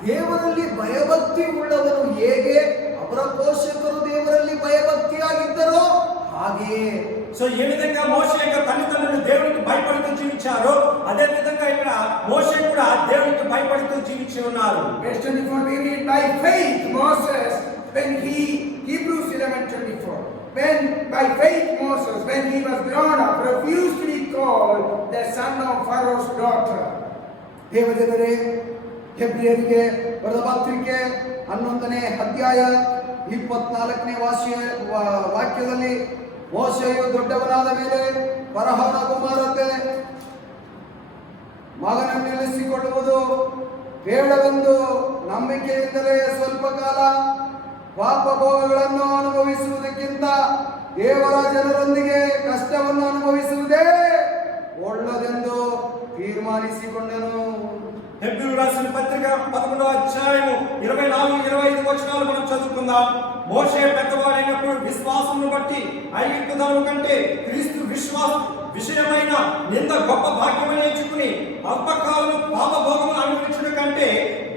ದೇವರಲ್ಲಿ ಭಯಭಕ್ತಿ ಉಳ್ಳವನು. ಹೇಗೆ ಅವರ ಪೋಷಕರು ದೇವರಲ್ಲಿ ಭಯಭಕ್ತಿಯಾಗಿದ್ದರೋ ಹಾಗೆಯೇ. సో ఏ విధంగా మోషే యొక్క తల్లిదండ్రులు దేవునికి భయపడుతూ జీవించారో అదే విధంగా ఇక్కడ మోషే కూడా దేవునికి భయపడుతూ జీవించి ఉన్నారు. Verse 24 we read, by faith Moses when he, Hebrews 11:24, by faith Moses when he was grown up refused to be called the son of Pharaoh's daughter. ದೇವಜನರೇ, ಹೆಬ್ರಿಯರಿಗೆ ಬರೆದ ಪತ್ರಿಕೆ 11ನೇ ಅಧ್ಯಾಯ 24ನೇ ವಾಕ್ಯದಲ್ಲಿ ಮೋಶೆಯು ದೊಡ್ಡವನಾದ ಮೇಲೆ ಫರೋಹನ ಕುಮಾರತೆ ಮಗನನ್ನು ನಿಲ್ಲಿಸಿಕೊಳ್ಳುವುದು ಬೇಡವೆಂದು ನಂಬಿಕೆಯಿಂದಲೇ ಸ್ವಲ್ಪ ಕಾಲ ಪಾಪ ಭೋಗಗಳನ್ನು ಅನುಭವಿಸುವುದಕ್ಕಿಂತ ದೇವರ ಜನರೊಂದಿಗೆ ಕಷ್ಟವನ್ನು ಅನುಭವಿಸುವುದೇ ಒಳ್ಳೆಯದೆಂದು ತೀರ್ಮಾನಿಸಿಕೊಂಡನು. హెబ్రీయులకు రాసిన పత్రిక 11వ అధ్యాయము 24, 25 వచనాలు మనం చదువుకుందాం. మోషే పెద్దవాడైనప్పుడు విశ్వాసమును బట్టి ఐగుప్తు ధనము కంటే క్రీస్తు విషయమైన నింద గొప్ప భాగ్యమని ఎంచుకుని అల్పకాలం పాప భోగమును అనుభవించుట కంటే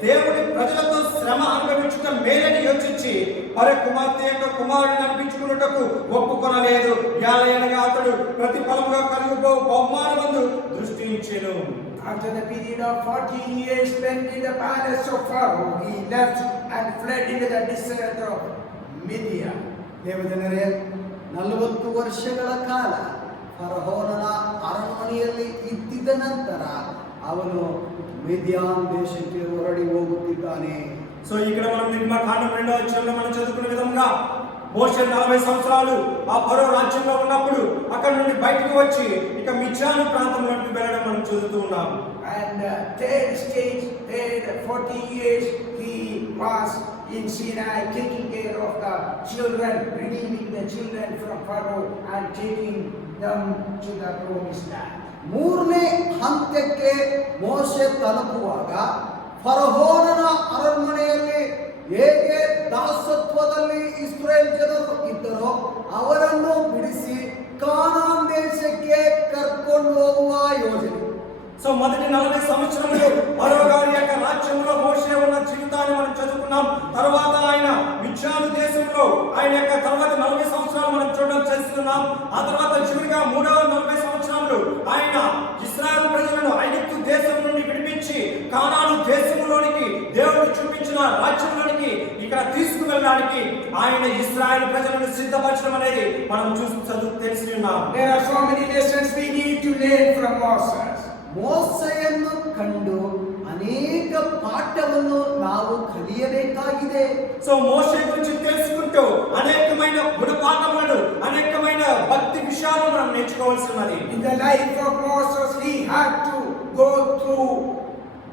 దేవుని ప్రజలతో శ్రమ అనుభవించుట మేలని యోచించి పరే కుమార్తె యొక్క కుమారుని అనిపించుకున్నటకు ఒప్పుకొనలేదు. యాలయనగా అతడు ప్రతిఫలముగా కలుగుబో బహుమానమందు దృష్టి ఉంచెను. After the period of 40 years spent in the palace of Pharaoh, he left and fled into the desert of Midian. ದೇವಜನರೇ, 40 ವರ್ಷಗಳ ಕಾಲ ಫರೋಹನ ಅರಮನೆಯಲ್ಲಿ ಇದ್ದಿದ್ದ ನಂತರ ಅವನು ಮಿದ್ಯಾನ್ ದೇಶಕ್ಕೆ ಹೊರಡಿ ಹೋಗುತ್ತಿದ್ದಾನೆ. సో ఇక్కడ మనం నిర్గమకాండం 2వ అధ్యాయంలో మనం చదువుకున్న విధంగా మోషే 40 సంవత్సరాలు ఆ ఫరో రాజ్యంలో ఉన్నప్పుడు అక్కడ నుండి బయటకు వచ్చి ఇక మిద్యాను ప్రాంతంలోకి వెళ్ళడం మనం చదువుతూ ఉన్నాము. And third stage, 40 years he was in Sinai taking care of the children, redeeming the children from Pharaoh and taking them to the promised land. ಮೂರನೇ ಹಂತಕ್ಕೆ ಮೋಶೆ ತಲುಪುವಾಗ ಫರೋಹನ ಅರಮನೆಯಲ್ಲಿ ಹೇಗೆ ದಾಸತ್ವದಲ್ಲಿ ಇಸ್ರೇಲ್ ಜನರು ಇದ್ದರೋ ಅವರನ್ನು ಬಿಡಿಸಿ ಕಾನಾನ್ ದೇಶಕ್ಕೆ ಕರ್ಕೊಂಡು ಹೋಗುವ ಯೋಜನೆ. సో మొదటి 40 సంవత్సరములు ఫరో గారి యొక్క రాజ్యంలో మోషే ఉన్న జీవితాన్ని మనం చదువుకున్నాం. తర్వాత ఆయన మిద్యాను దేశంలో ఆయన యొక్క తర్వాత 40 సంవత్సరాలు మనం చూడడం చేస్తున్నాం. ఆ తర్వాత చివరిగా మూడవ 40 సంవత్సరాలు ఆయన ఇశ్రాయేలు ప్రజలను ఐగుప్తు దేశం నుండి విడిపించి కానాను దేశంలోనికి దేవుడు చూపించిన రాజ్యంలోనికి ఇక్కడ తీసుకువెళ్ళడానికి ఆయన ఇశ్రాయేలు ప్రజలను సిద్ధపరచడం అనేది మనం తెలిసి ఉన్నాం. There are so many lessons we need to learn from Moses. ಮೋಸೆಯನ್ನು ಕಂಡು ಅನೇಕ ಪಾಠವನ್ನು ನಾವು ಕಲಿಯಬೇಕಾಗಿದೆ. సో మోషే గురించి తెలుసుకుంటూ అనేకమైన గుణపాఠములను అనేకమైన భక్తి విషయాలను మనం నేర్చుకోవాల్సినది. In the life of Moses, he had to go through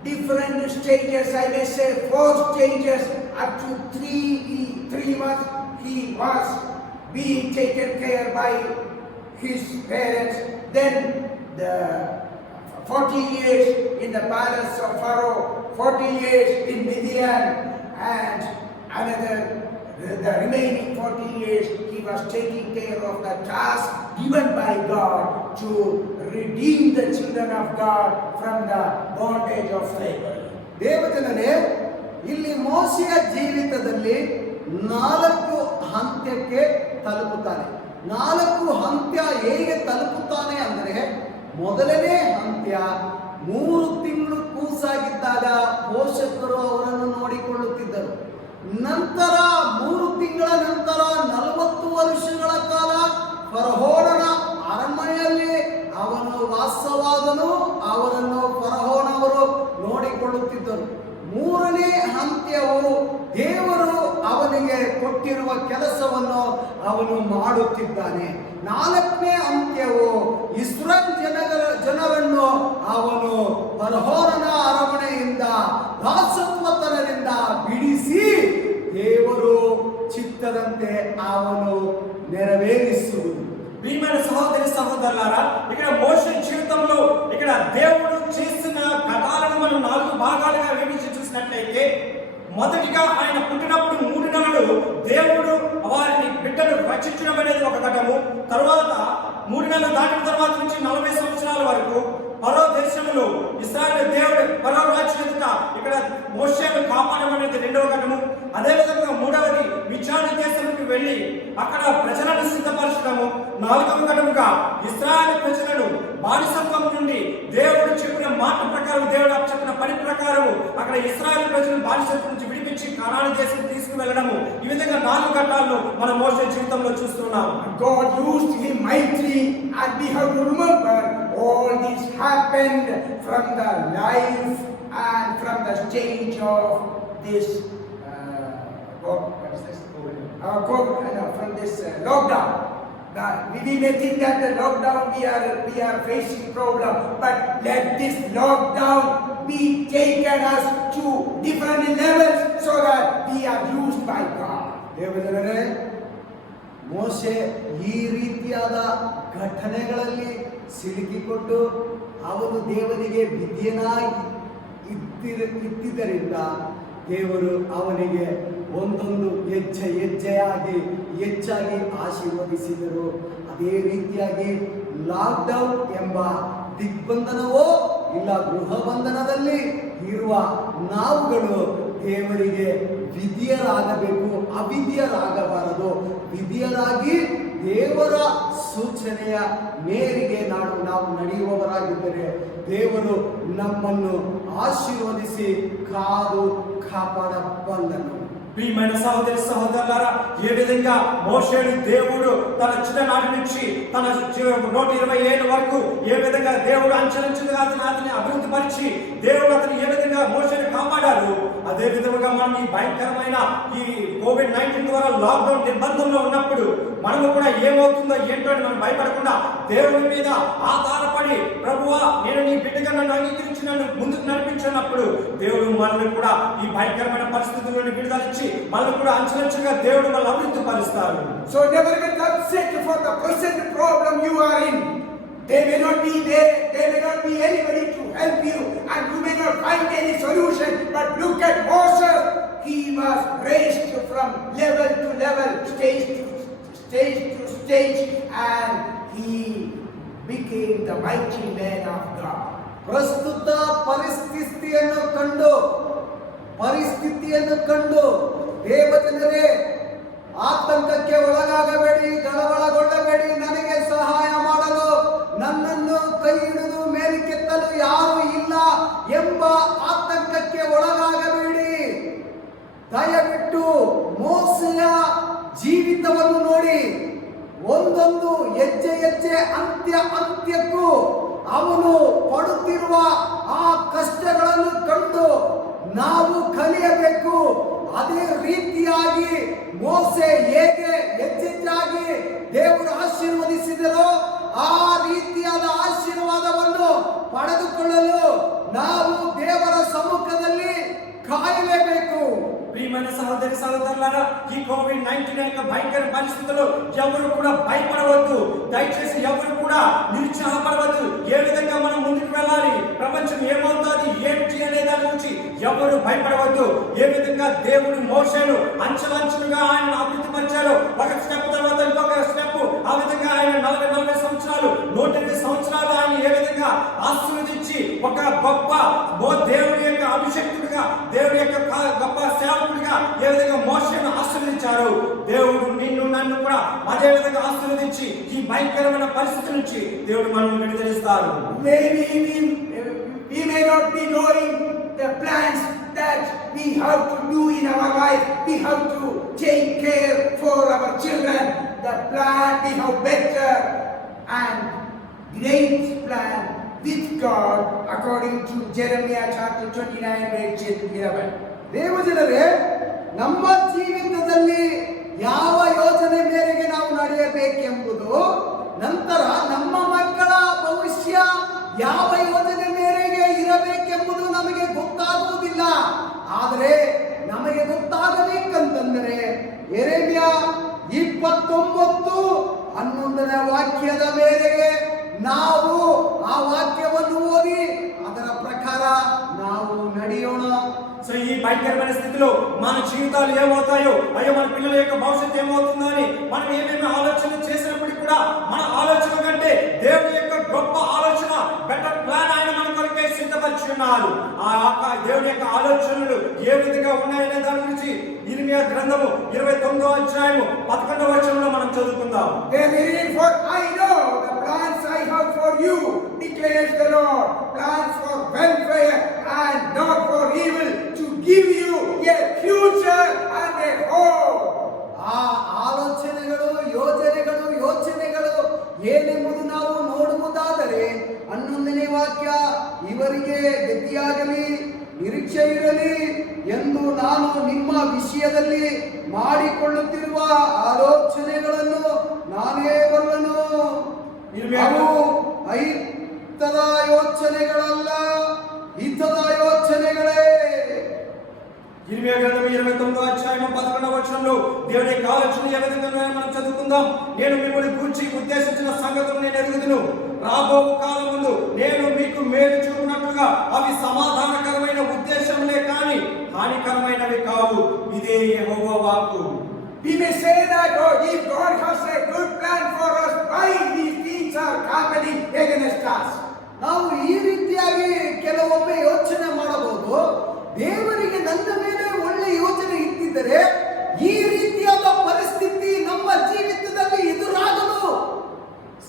different stages. I may say 4 stages. Up to 3 months he was being taken care by his parents. Then the 40 years in the palace of Pharaoh, 40 years in Midian, and the remaining 40 years he was taking care of the task given by God to redeem the children of God from the bondage of slavery. ದೇವಜನರೇ, ಇಲ್ಲಿ ಮೋಶೆಯ ಜೀವಿತದಲ್ಲಿ 4 ಹಂತಕ್ಕೆ ತಲುಪುತ್ತಾನೆ. 4 ಹಂತ ಹೇಗೆ ತಲುಪುತ್ತಾನೆ ಅಂದರೆ, ಮೊದಲನೇ ಹಂತ 3 ತಿಂಗಳು ಕೂಸಾಗಿದ್ದಾಗ ಪೋಷಕರು ಅವರನ್ನು ನೋಡಿಕೊಳ್ಳುತ್ತಿದ್ದರು. ನಂತರ 3 ತಿಂಗಳ ನಂತರ 40 ವರ್ಷಗಳ ಕಾಲ ಫರೋಹನ ಅರಮನೆಯಲ್ಲಿ ಅವನು ವಾಸವಾದನು. ಅವರನ್ನು ಫರೋಹನವರು ನೋಡಿಕೊಳ್ಳುತ್ತಿದ್ದರು. 3ನೇ ಹಂತವು ದೇವರು ಅವನಿಗೆ ಕೊಟ್ಟಿರುವ ಕೆಲಸವನ್ನು ಅವನು ಮಾಡುತ್ತಿದ್ದಾನೆ. 4ನೇ ಹಂತವು ಇಸ್ರಾಯೇಲ್ ಜನರನ್ನು ಅವನು ಫರೋಹನ ಅರಮನೆಯಿಂದ ದಾಸತ್ವತನದಿಂದ ಬಿಡಿಸಿ ದೇವರು ಚಿತ್ತದಂತೆ ಅವನು ನೆರವೇರಿಸುವುದು. ప్రియమైన సహోదరి సహోదరులారా, ఇక్కడ మోషే జీవితంలో ఇక్కడ దేవుడు చేసిన ఘటాలను మనం 4 భాగాలుగా విభజించి చూసినట్లయితే, మొదటిగా ఆయన పుట్టినప్పుడు 3 నెలలు దేవుడు వారిని బిడ్డను రక్షించడం అనేది ఒక ఘటము. తర్వాత 3 నెలలు దాటిన తర్వాత నుంచి 40 సంవత్సరాల వరకు ఫరో దేశంలో ఇశ్రాయేలు దేవుడు ఫరో రాజ్యం ఎదుట ఇక్కడ మోషేను కాపాడడం అనేది 2వ ఘటము. అదేవిధంగా 3వది మిద్యాను దేశానికి వెళ్ళి అక్కడ ప్రజలను సిద్ధపరచడము. 4వ ఘటముగా ఇశ్రాయేలు ప్రజలను బానిసత్వం నుండి దేవుడు చెప్పిన మాట ప్రకారం, దేవుడు చెప్పిన పని ప్రకారం అక్కడ ఇశ్రాయేలు ప్రజలను బానిసత్వం నుంచి విడిపించి కానాను దేశం తీసుకువెళ్ళడము. ఈ విధంగా 4 ఘట్టాలను మన మోషే జీవితంలో చూస్తున్నాం. God used him mightily, and we have to remember all this happened from the life and from the stage of this from this lockdown. We may think that the lockdown we are facing problem, but let this lockdown be taken us to different levels so that we are used by God. ದೇವಜನರೇ, ಮೋಶೆ ಈ ರೀತಿಯಾದ ಘಟನೆಗಳಲ್ಲಿ ಸಿಲುಕಿಕೊಂಡು ಅವನು ದೇವರಿಗೆ ವಿಧೇಯನಾಗಿ ಇದ್ದಿದ್ದರಿಂದ ದೇವರು ಅವನಿಗೆ ಒಂದೊಂದು ಹೆಜ್ಜೆಯಾಗಿ ಹೆಚ್ಚಾಗಿ ಆಶೀರ್ವದಿಸಿದರು. ಅದೇ ರೀತಿಯಾಗಿ ಲಾಕ್ಡೌನ್ ಎಂಬ ದಿಗ್ಬಂಧನವೋ ಇಲ್ಲ ಗೃಹ ಬಂಧನದಲ್ಲಿ ಇರುವ ನಾವುಗಳು ದೇವರಿಗೆ ವಿಧಿಯರಾಗಬೇಕು, ಅವಿಧಿಯರಾಗಬಾರದು. ವಿಧಿಯರಾಗಿ ದೇವರ ಸೂಚನೆಯ ಮೇರೆಗೆ ನಾವು ನಡೆಯುವವರಾಗಿದ್ದರೆ ದೇವರು ನಮ್ಮನ್ನು ಆಶೀರ್ವದಿಸಿ ಕಾದು ಕಾಪಾಡಬಲ್ಲನು. ప్రియమైన సహోదరి సహోదరులారా, ఏ విధంగా మోషేను దేవుడు తన చిన్ననాటి నుంచి తన 120 ఏళ్ళ వరకు ఏ విధంగా దేవుడు అంచెలంచెలుగా అతని అభివృద్ధి పరిచి దేవుడు అతను ఏ విధంగా మోషేను కాపాడారు, అదే విధంగా మనం ఈ భయంకరమైన ఈ COVID-19 ద్వారా లాక్డౌన్ నిర్బంధంలో ఉన్నప్పుడు మనము కూడా ఏమవుతుందో ఏంటో అని మనం భయపడకుండా దేవుని మీద ఆధారపడి, ప్రభువా నేను నీ బిడ్డగా నన్ను అంగీకరించి నన్ను ముందుకు నడిపించినప్పుడు దేవుడు మనల్ని కూడా ఈ భయంకరమైన పరిస్థితుల్లోని విడుదలిచ్చి మనల్ని కూడా అంచెలంచెలుగా దేవుడు మనల్ని అభివృద్ధి పరుస్తారు. So never get upset for the present problem you are in. They may not be there, there may not be anybody to help you, and you may not find any solution. But look at Moses. He was raised from level to level, stage to stage, and he became the mighty man of God. ಪ್ರಸ್ತುತ ಪರಿಸ್ಥಿತಿಯನ್ನು ಕಂಡು ದೇವಜನರೇ, ಆತಂಕಕ್ಕೆ ಒಳಗಾಗಬೇಡಿ, ಕಳವಳಗೊಳ್ಳಬೇಡಿ. ನನಗೆ ಸಹಾಯ ಮಾಡಲು, ನನ್ನನ್ನು ಕೈ ಹಿಡಿದು ಮೇಲಕ್ಕೆತ್ತಲು ಯಾರು ಇಲ್ಲ ಎಂಬ ಆತಂಕಕ್ಕೆ ಒಳಗಾಗಬೇಡಿ. ದಯವಿಟ್ಟು ಮೋಸೆಯ ಜೀವಿತವನ್ನು ನೋಡಿ. ಒಂದೊಂದು ಹೆಜ್ಜೆ ಅಂತ್ಯಕ್ಕೂ ಅವನು ಪಡುತ್ತಿರುವ ಆ ಕಷ್ಟಗಳನ್ನು ಕಂಡು ನಾವು ಕಲಿಯಬೇಕು. ಅದೇ ರೀತಿಯಾಗಿ ಮೋಸೆ ಹೇಗೆ ಹೆಚ್ಚೆಚ್ಚಾಗಿ ದೇವರು ಆಶೀರ್ವದಿಸಿದರೋ ಆ ರೀತಿಯಾದ ಆಶೀರ್ವಾದವನ್ನು ಪಡೆದುಕೊಳ್ಳಲು ನಾವು ದೇವರ ಸಮ್ಮುಖದಲ್ಲಿ ಕಾಯಲೇಬೇಕು. ప్రియమైన సహోదరి సహోదరులారా, ఈ కోవిడ్-19 యొక్క భయంకర పరిస్థితుల్లో ఎవరు కూడా భయపడవద్దు. దయచేసి ఎవరు కూడా నిరుత్సాహపడవద్దు. ఏ విధంగా మనం ముందుకు వెళ్ళాలి, ప్రపంచం ఏమవుతుంది ఏంటి అనే దాని గురించి ఎవరు భయపడవద్దు. ఏ విధంగా దేవుడు మోషేను అంచెలంచెలుగా ఆయన అభివృద్ధిపరిచారు, ఒక స్టెప్ తర్వాత ఇంకొక స్టెప్, ఆ విధంగా ఆయన 40 సంవత్సరాలు 120 సంవత్సరాలు ఆయన ఏ విధంగా ఆశీర్వదించి ఒక గొప్ప దేవుడి యొక్క అభిషేక్తుడిగా, దేవుడి యొక్క గొప్ప సేవకుడిగా ఏ విధంగా మోషేను ఆశీర్వదించారు. దేవుడు నిన్ను నన్ను కూడా అదే విధంగా ఆశీర్వదించి ఈ భయంకరమైన పరిస్థితి నుంచి దేవుడు మనల్ని విడుదలిస్తారు. We may not be knowing the plans that we have to do in our life. We have to take care for our children. The plan we have better and great plan with God, according to Jeremiah chapter 29 verse 11. ದೇವಜನರೇ, ನಮ್ಮ ಜೀವಿತದಲ್ಲಿ ಯಾವ ಯೋಜನೆ ಮೇರೆಗೆ ನಾವು ನಡೆಯಬೇಕೆಂಬುದು, ನಂತರ ನಮ್ಮ ಮಕ್ಕಳ ಭವಿಷ್ಯ ಯಾವ ಯೋಜನೆ ಮೇರೆಗೆ ಇರಬೇಕೆಂಬುದು ನಮಗೆ ಗೊತ್ತಾಗುವುದಿಲ್ಲ. ಆದರೆ ನಮಗೆ ಗೊತ್ತಾಗಬೇಕಂತಂದರೆ ಯೆರೆಮೀಯ 29:11 ವಾಕ್ಯದ ಮೇರೆಗೆ ನಾವು ಆ వాక్యವನ್ನು ಓದಿ ಅದರ ಪ್ರಕಾರ ನಾವು ನಡೆಯೋಣ. సో ఈ భయంకరమైన స్థితిలో మన జీవితాలు ఏమవుతాయో, అయ్యో మన పిల్లల యొక్క భవిష్యత్తు ఏమవుతుందో అని మనం ఏమేమి ఆలోచనలు చేసినప్పటికీ కూడా మన ఆలోచన కంటే దేవుని యొక్క గొప్ప ఆలోచన, బెటర్ ప్లాన్ ఆయన మన కొరకే సిద్ధపరిచి ఉన్నారు. ఆ దేవుని యొక్క ఆలోచనలు ఏ విధంగా ఉన్నాయనే దాని గురించి ఇర్మియా గ్రంథము 29వ అధ్యాయము 11వ వచనంలో మనం చదువుకుందాం. For I know the plans I have for you, declares the Lord, plans for welfare and not for evil, to give you a future and a hope. ಆ ಆಲೋಚನೆಗಳು, ಯೋಚನೆಗಳು ಏನೆಂಬುದು ನಾವು ನೋಡುವುದಾದರೆ 11ನೇ ವಾಕ್ಯ, ಇವರಿಗೆ ಗತಿಯಾಗಲಿ, ನಿರೀಕ್ಷೆ ಇರಲಿ ಎಂದು ನಾನು ನಿಮ್ಮ ವಿಷಯದಲ್ಲಿ ಮಾಡಿಕೊಳ್ಳುತ್ತಿರುವ ಆಲೋಚನೆಗಳನ್ನು ನಾನೇ ಬಲ್ಲನು. ಅವು ಅಹಿತದ ಯೋಚನೆಗಳಲ್ಲ, ಹಿತದ ಯೋಚನೆಗಳೇ. ఇర్మియా గ్రంథం 29వ అధ్యాయం 11వ వచనంలో దేవుని యొక్క ఆలోచన ఏ విధంగా ఉన్నాయో మనం చదువుకుందాం. నేను మిమ్మల్ని గూర్చి ఉద్దేశించిన సంగతులు నేను ఎరుగుదును. రాబో కాలం ముందు నేను మీకు మేలు చూపునట్లుగా అవి సమాధానకరమైన ఉద్దేశములే కానీ హానికరమైనవి కావు. ఇదే యెహోవా వాక్కు. We may say that, oh, if God has a good plan for us, why these things are happening against us? ನಾವು ಈ ರೀತಿಯಾಗಿ ಕೆಲವೊಮ್ಮೆ ಯೋಚನೆ ಮಾಡಬಹುದು. ದೇವರಿಗೆ ನನ್ನ ಮೇಲೆ ಒಳ್ಳೆ ಯೋಚನೆ ಇಟ್ಟಿದ್ದರೆ ಈ ರೀತಿಯಾದ ಪರಿಸ್ಥಿತಿ ನಮ್ಮ ಜೀವಿತದಲ್ಲಿ ಎದುರಾಗಲು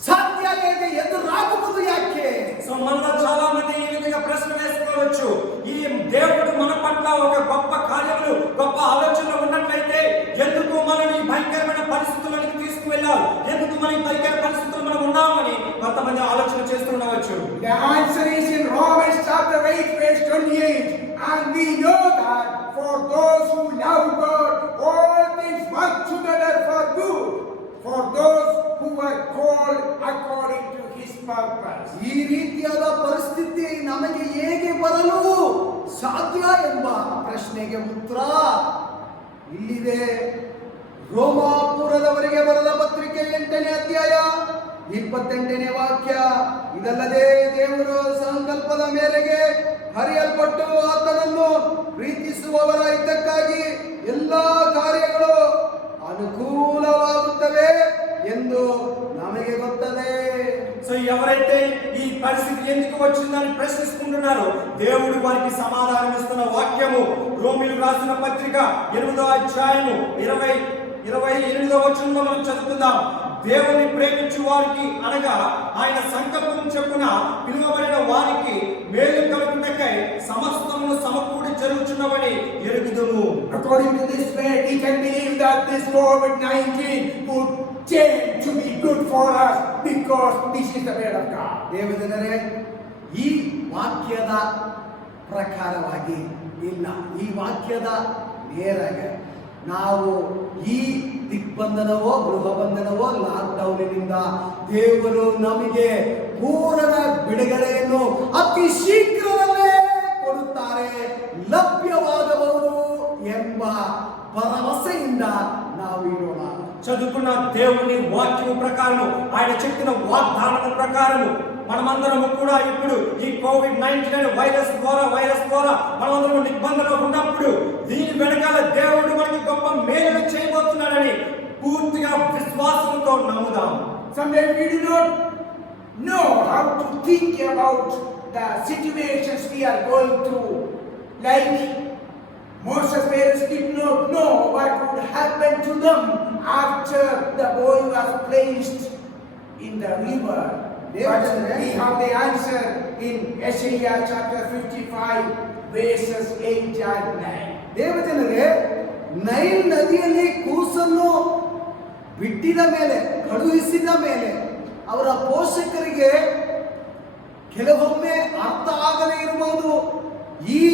ಸಾಧ್ಯ ಹೇಗೆ? ಎದುರಾಗುವುದು ಯಾಕೆ? సో మనలో చాలా మంది ఈ విధంగా ప్రశ్న వేసుకోవచ్చు. ఈ దేవుడు మన పట్ల ఒక గొప్ప కార్యములు, గొప్ప ఆలోచనలు ఉన్నట్లయితే ఎందుకు మనం ఈ భయంకరమైన పరిస్థితుల్లోకి తీసుకువెళ్ళాలి, ఎందుకు మన ఈ భయంకర పరిస్థితుల్లో మనం ఉన్నామని కొంతమంది ఆలోచన చేస్తుండవచ్చు. The answer is in Romans chapter 8 verse 28, and we know that for those who love God all things work together for good, for those who are called according to his purpose. ಈ ರೀತಿಯಾದ ಪರಿಸ್ಥಿತಿ ನಮಗೆ ಹೇಗೆ ಬರಲು ಸಾಧ್ಯ ಎಂಬ ಪ್ರಶ್ನೆಗೆ ಉತ್ತರ ಇಲ್ಲಿದೆ. ರೋಮಾಪುರದವರಿಗೆ ಬರೆದ ಪತ್ರಿಕೆ 8ನೇ ಅಧ್ಯಾಯ 28ನೇ ವಾಕ್ಯ, ಇದಲ್ಲದೆ ದೇವರು ಸಂಕಲ್ಪದ ಮೇರೆಗೆ ಹರಿಯಲ್ಪಟ್ಟು ಆತನನ್ನು ಪ್ರೀತಿಸುವವರ ಹಿತಕ್ಕಾಗಿ ಎಲ್ಲಾ ಕಾರ್ಯಗಳು ಅನುಕೂಲವಾಗುತ್ತವೆ ಎಂದು నಮಗೆ ಗೊತ್ತದೆ. సో ఎవరైతే ఈ పరిస్థితి ఎందుకు వచ్చిందని ప్రశ్నిస్తుంటున్నారో దేవుడు వారికి సమాధానం ఇస్తున్న వాక్యము రోమీయులకు రాసిన పత్రిక 8వ అధ్యాయము 28వ వచనంలో మనం చదువుకుందాం. దేవుని ప్రేమించు వారికి అనగా ఆయన సంకల్పం చొప్పున పిలువబడిన వారికి మేలు కలుగుటకై సమస్తమును సమకూడి జరుగుచున్నవని ఎరుగుదుము. According to this faith, we can believe that this COVID-19 would change to be good for us because this is the word of God. ದೇವಜನರೇ, ಈ ವಾಕ್ಯದ ಪ್ರಕಾರವಾಗಿ ಇಲ್ಲ, ಈ ವಾಕ್ಯದ ನೇರಗೆ ನಾವು ಈ ದಿಗ್ಬಂಧನವೋ ಗೃಹ ಬಂಧನವೋ ಲಾಕ್ಡೌನಿನಿಂದ ದೇವರು ನಮಗೆ ಪೂರ್ಣ ಬಿಡುಗಡೆಯನ್ನು ಅತಿ ಶೀಘ್ರದಲ್ಲೇ ಕೊಡುತ್ತಾರೆ, ಲಭ್ಯವಾಗಬಹುದು ಎಂಬ ಭರವಸೆಯಿಂದ ನಾವು ಇರೋಣ. చదువుకున్న దేవుని వాక్యము ప్రకారము ఆయన చెప్పిన వాగ్దానం ప్రకారము మనమందరము కూడా ఇప్పుడు ఈ కోవిడ్-19 అనే వైరస్ ద్వారా మనమందరం నిబంధనలో ఉన్నప్పుడు దీని వెనకాల దేవుడు మనకి గొప్ప మేలు చేయబోతున్నాడని పూర్తిగా విశ్వాసంతో నమ్ముదాం. Sometimes we do not know how to think about the situations we are going through. Like Moses' parents did not know what would happen to them after the boy was placed in the river. But we have the answer in Isaiah chapter 55 verses 8 and 9. ದೇವಜನರೇ, ನೈಲ್ ನದಿಯಲ್ಲಿ ಕೂಸನ್ನು ಬಿಟ್ಟಿದ ಮೇಲೆ, ಕಳುಹಿಸಿದ ಮೇಲೆ ಅವರ ಪೋಷಕರಿಗೆ ಕೆಲವೊಮ್ಮೆ ಅರ್ಥ ಆಗದೇ ಇರಬಹುದು. ಈ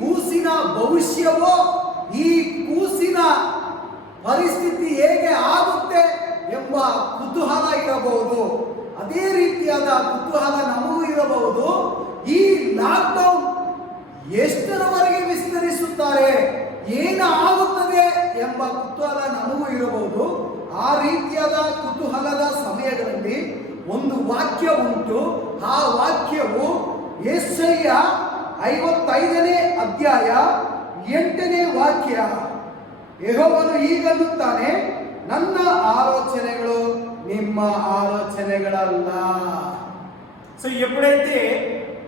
ಕೂಸಿನ ಭವಿಷ್ಯವೋ, ಈ ಕೂಸಿನ ಪರಿಸ್ಥಿತಿ ಹೇಗೆ ಆಗುತ್ತೆ ಎಂಬ ಕುತೂಹಲ ಇರಬಹುದು. ಅದೇ ರೀತಿಯಾದ ಕುತೂಹಲ ನಮಗೂ ಇರಬಹುದು. ಈ ಲಾಕ್ಡೌನ್ ಎಷ್ಟರವರೆಗೆ ವಿಸ್ತರಿಸುತ್ತಾರೆ, ಏನು ಆಗುತ್ತದೆ ಎಂಬ ಕುತೂಹಲ ನಮಗೂ ಇರಬಹುದು. ಆ ರೀತಿಯಾದ ಕುತೂಹಲದ ಸಮಯಗಳಲ್ಲಿ ಒಂದು ವಾಕ್ಯ ಉಂಟು. ಆ ವಾಕ್ಯವು ಯೆಶಾಯ 55ನೇ ಅಧ್ಯಾಯ 8ನೇ ವಾಕ್ಯ. ಯೆಹೋವನು ಹೀಗನ್ನುತ್ತಾನೆ, ನನ್ನ ಆಲೋಚನೆಗಳು ನಿಮ್ಮ ఆలోచనಗಳಲ್ಲ. సో ఎప్పుడైతే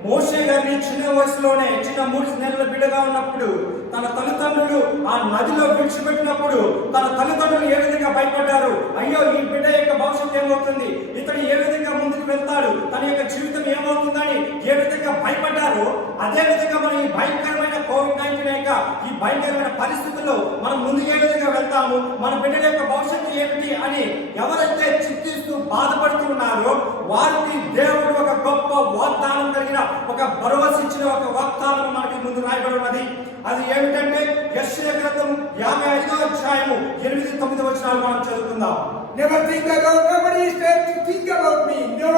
మోషే గారిని చిన్న వయసులోనే, చిన్న 3 నెలల బిడ్డగా ఉన్నప్పుడు తన తల్లిదండ్రులు ఆ నదిలో విడిచిపెట్టినప్పుడు తన తల్లిదండ్రులు ఏ విధంగా భయపడ్డారు, అయ్యో ఈ బిడ్డ యొక్క భవిష్యత్తు ఏమవుతుంది, ఇతడు ఏ విధంగా ముందుకు వెళ్తాడు, తన యొక్క జీవితం ఏమవుతుందని ఏ విధంగా భయపడ్డారో, అదే విధంగా మనం ఈ భయంకరమైన కోవిడ్-19 యొక్క ఈ భయంకరమైన పరిస్థితుల్లో మనం ముందుకు ఏ విధంగా వెళ్తాము, మన బిడ్డల యొక్క భవిష్యత్తు ఏమిటి అని ఎవరైతే చింతిస్తూ బాధపడుతున్నారో వారికి దేవుడు ఒక గొప్ప వాగ్దానం కలిగిన, ఒక భరోసా ఇచ్చిన ఒక వాగ్దానం మనకి ముందు రాయబడి ఉన్నది. అది ఏమిటంటే యెషయా గ్రంథం 55వ అధ్యాయము 8-9 వచనాలు మనం చదువుకుందాం. Never think about, nobody is there to think about me. No,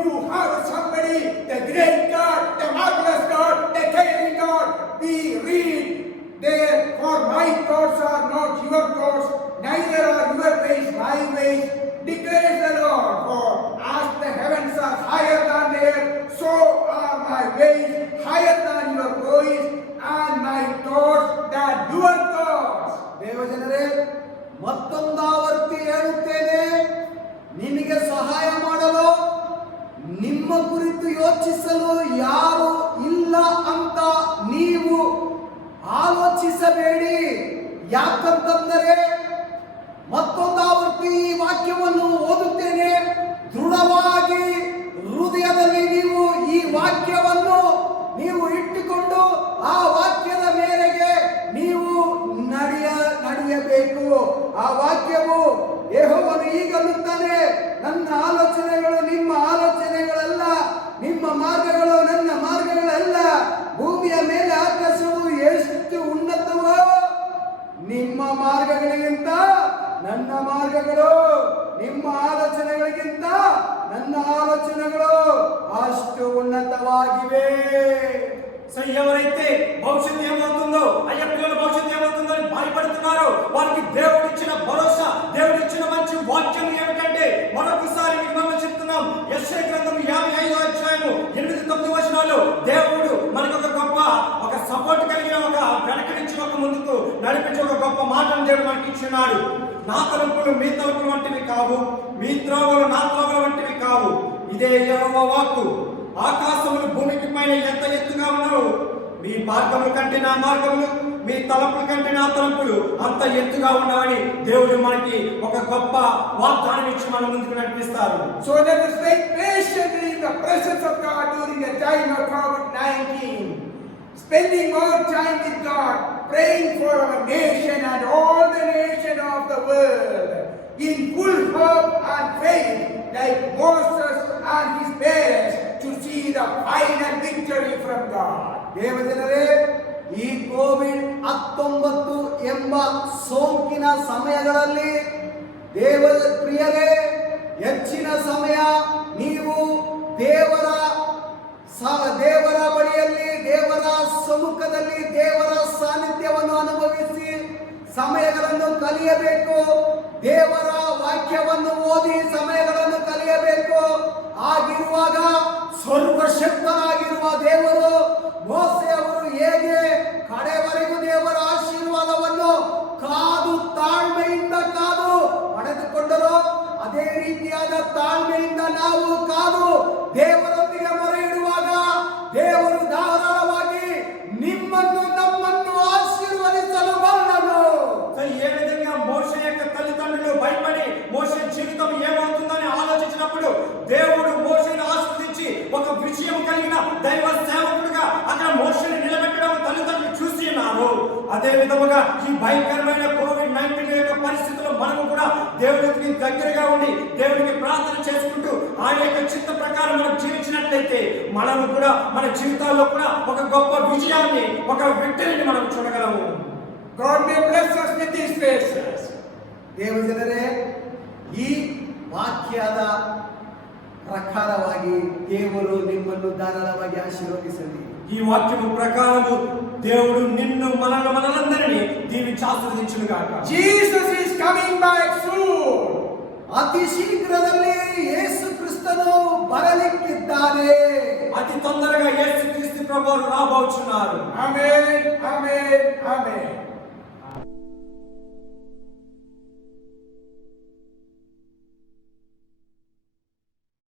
you have somebody, the great God, the marvelous God, the caring God. We read there, for my thoughts are not your thoughts, neither are your ways my ways, declares the Lord. For as the heavens are higher than the earth, so are my ways higher than your ways, and my thoughts than your thoughts. ದೇವಜನರೇ, ಮತ್ತೊಂದಾವರ್ತಿ ಹೇಳುತ್ತೇನೆ, ನಿಮಗೆ ಸಹಾಯ ಮಾಡಲು, ನಿಮ್ಮ ಕುರಿತು ಯೋಚಿಸಲು ಯಾರು ಇಲ್ಲ ಅಂತ ನೀವು ಆಲೋಚಿಸಬೇಡಿ. ಯಾಕಂತಂದರೆ ಮತ್ತೊಂದಾವರ್ತಿ ಈ ವಾಕ್ಯವನ್ನು ಓದುತ್ತೇನೆ, ದೃಢವಾಗಿ ಹೃದಯದಲ್ಲಿ ನೀವು ಈ ವಾಕ್ಯವನ್ನು ನೀವು ಇಟ್ಟುಕೊಂಡು ಆ ವಾಕ್ಯದ ಮೇರೆಗೆ ನೀವು ನಡೆಯಬೇಕು. ಆ ವಾಕ್ಯವು ಯೆಹೋವನು ಹೀಗನ್ನುತ್ತಾನೆ, ನನ್ನ ಆಲೋಚನೆಗಳು ನಿಮ್ಮ ಆಲೋಚನೆಗಳಲ್ಲ, ನಿಮ್ಮ ಮಾರ್ಗಗಳು ನನ್ನ ಮಾರ್ಗಗಳಲ್ಲ. ಭೂಮಿಯ ಮೇಲೆ ಆಕಾಶವು ಎಷ್ಟು ಉನ್ನತವೋ ನಿಮ್ಮ ಮಾರ್ಗಗಳಿಗಿಂತ ನನ್ನ ಮಾರ್ಗಗಳು, ನಿಮ್ಮ ಆಲೋಚನೆಗಳಿಗಿಂತ ನನ್ನ ಆಲೋಚನೆಗಳು ಅಷ್ಟು ಉನ್ನತವಾಗಿವೆ. సో ఎవరైతే భవిష్యత్తు ఏమవుతుందో, అయ్యా పిల్లల భవిష్యత్తు ఏమవుతుందో అని భయపడుతున్నారో వారికి దేవుడు ఇచ్చిన భరోసా, దేవుడు ఇచ్చిన మంచి వాక్యం ఏమిటంటే, మరొకసారి మీకు మనం చెప్తున్నాను, కలిగిన ఒక వెనక నుంచి ఒక ముందుకు నడిపించే ఒక గొప్ప మాటను దేవుడు మనకి ఇచ్చినాడు. నా తలంపులు మీ తలంపులు వంటివి కావు, మీ త్రోవలు నా త్రోవల వంటివి కావు. ఇదే యెహోవా వాక్కు. ఆకాశములు భూమికి పైన ఎంత ఎత్తుగా ఉన్నావు, మీ మార్గముల కంటే నా మార్గములు, మీ తలంపుల కంటే నా తలంపులు అంత ఎత్తుగా ఉన్నవని దేవుడు మనకి ఒక గొప్ప వాగ్దానం ఇచ్చి మన ముందుకు నడిపిస్తారు. So let us wait patiently in the presence of God during the time of COVID-19, spending more time with God, praying for our nation and all the nation of the world in full hope and faith, like Moses and his parents, to see the final victory from God. ದೇವಜನರೇ, ಈ ಕೋವಿಡ್-19 ಎಂಬ ಸೋಂಕಿನ ಸಮಯಗಳಲ್ಲಿ ದೇವರ ಪ್ರಿಯರೇ, ಹೆಚ್ಚಿನ ಸಮಯ ನೀವು ದೇವರ ಬಳಿಯಲ್ಲಿ, ದೇವರ ಸಮ್ಮುಖದಲ್ಲಿ ದೇವರ ಸಾನ್ನಿಧ್ಯವನ್ನು ಅನುಭವಿಸಿ ಸಮಯಗಳನ್ನು ಕಲಿಯಬೇಕು. ದೇವರ ವಾಕ್ಯವನ್ನು ಓದಿ ಸಮಯಗಳನ್ನು ಕಲಿಯಬೇಕು. ಆಗಿರುವಾಗ ಸರ್ವಶಕ್ತನಾಗಿರುವ ದೇವರು ಮೋಸೆ ಅವರು ಹೇಗೆ ಕಡೆವರೆಗೂ ದೇವರ ಆಶೀರ್ವಾದವನ್ನು ಕಾದು ತಾಳ್ಮೆಯಿಂದ ಕಾದು ಪಡೆದುಕೊಂಡರೋ, ಅದೇ ರೀತಿಯಾದ ತಾಳ್ಮೆಯಿಂದ ನಾವು ಕಾದು ದೇವರೊಂದಿಗೆ ಮೊರೆ ಇಡುವಾಗ ದೇವರು ಧಾರಾಳವಾಗಿ ನಿಮ್ಮನ್ನು ನಮ್ಮನ್ನು ಆಶೀರ್ವದಿಸಲು ಬಲ್ಲನು. ఏ విధంగా మోషే యొక్క తల్లిదండ్రులు భయపడి మోషే జీవితం ఏమవుతుందని ఆలోచించినప్పుడు దేవుడు మోషేని ఆశీర్వదించి ఒక విషయం కలిగిన దైవ సేవకుడిగా అక్కడ మోషేని నిలబెట్టడం తల్లిదండ్రులు చూసి ఉన్నారు. అదే విధముగా ఈ భయంకరమైన కోవిడ్-19 యొక్క పరిస్థితుల్లో మనము కూడా దేవుడికి దగ్గరగా ఉండి దేవుడికి ప్రార్థన చేసుకుంటూ ఆయన యొక్క చిత్త ప్రకారం మనం జీవించినట్లయితే మనము కూడా మన జీవితాల్లో కూడా ఒక గొప్ప విజయాన్ని, ఒక విక్టరీని మనం చూడగలము. God may bless us with these verses. ದೇವಜನರೇ, ಈ ವಾಕ್ಯದ ಪ್ರಕಾರವಾಗಿ ದೇವರು ನಿಮ್ಮನ್ನು ಧಾರಾಳವಾಗಿ ಆಶೀರ್ವದಿಸಲಿ. ఈ వాక్యము ప్రకారము దేవుడు నిన్ను మనందరినీ దీవించి ఆశీర్వదించును గాక. Jesus is coming back soon. ಅತಿ ಶೀಘ್ರದಲ್ಲಿ ಯೇಸು ಕ್ರಿಸ್ತನು ಬರಲಿಕ್ಕಿದ್ದಾನೆ. అతి తొందరగా యేసుక్రీస్తు ప్రభువు రాబోచున్నారు. Amen, amen, amen.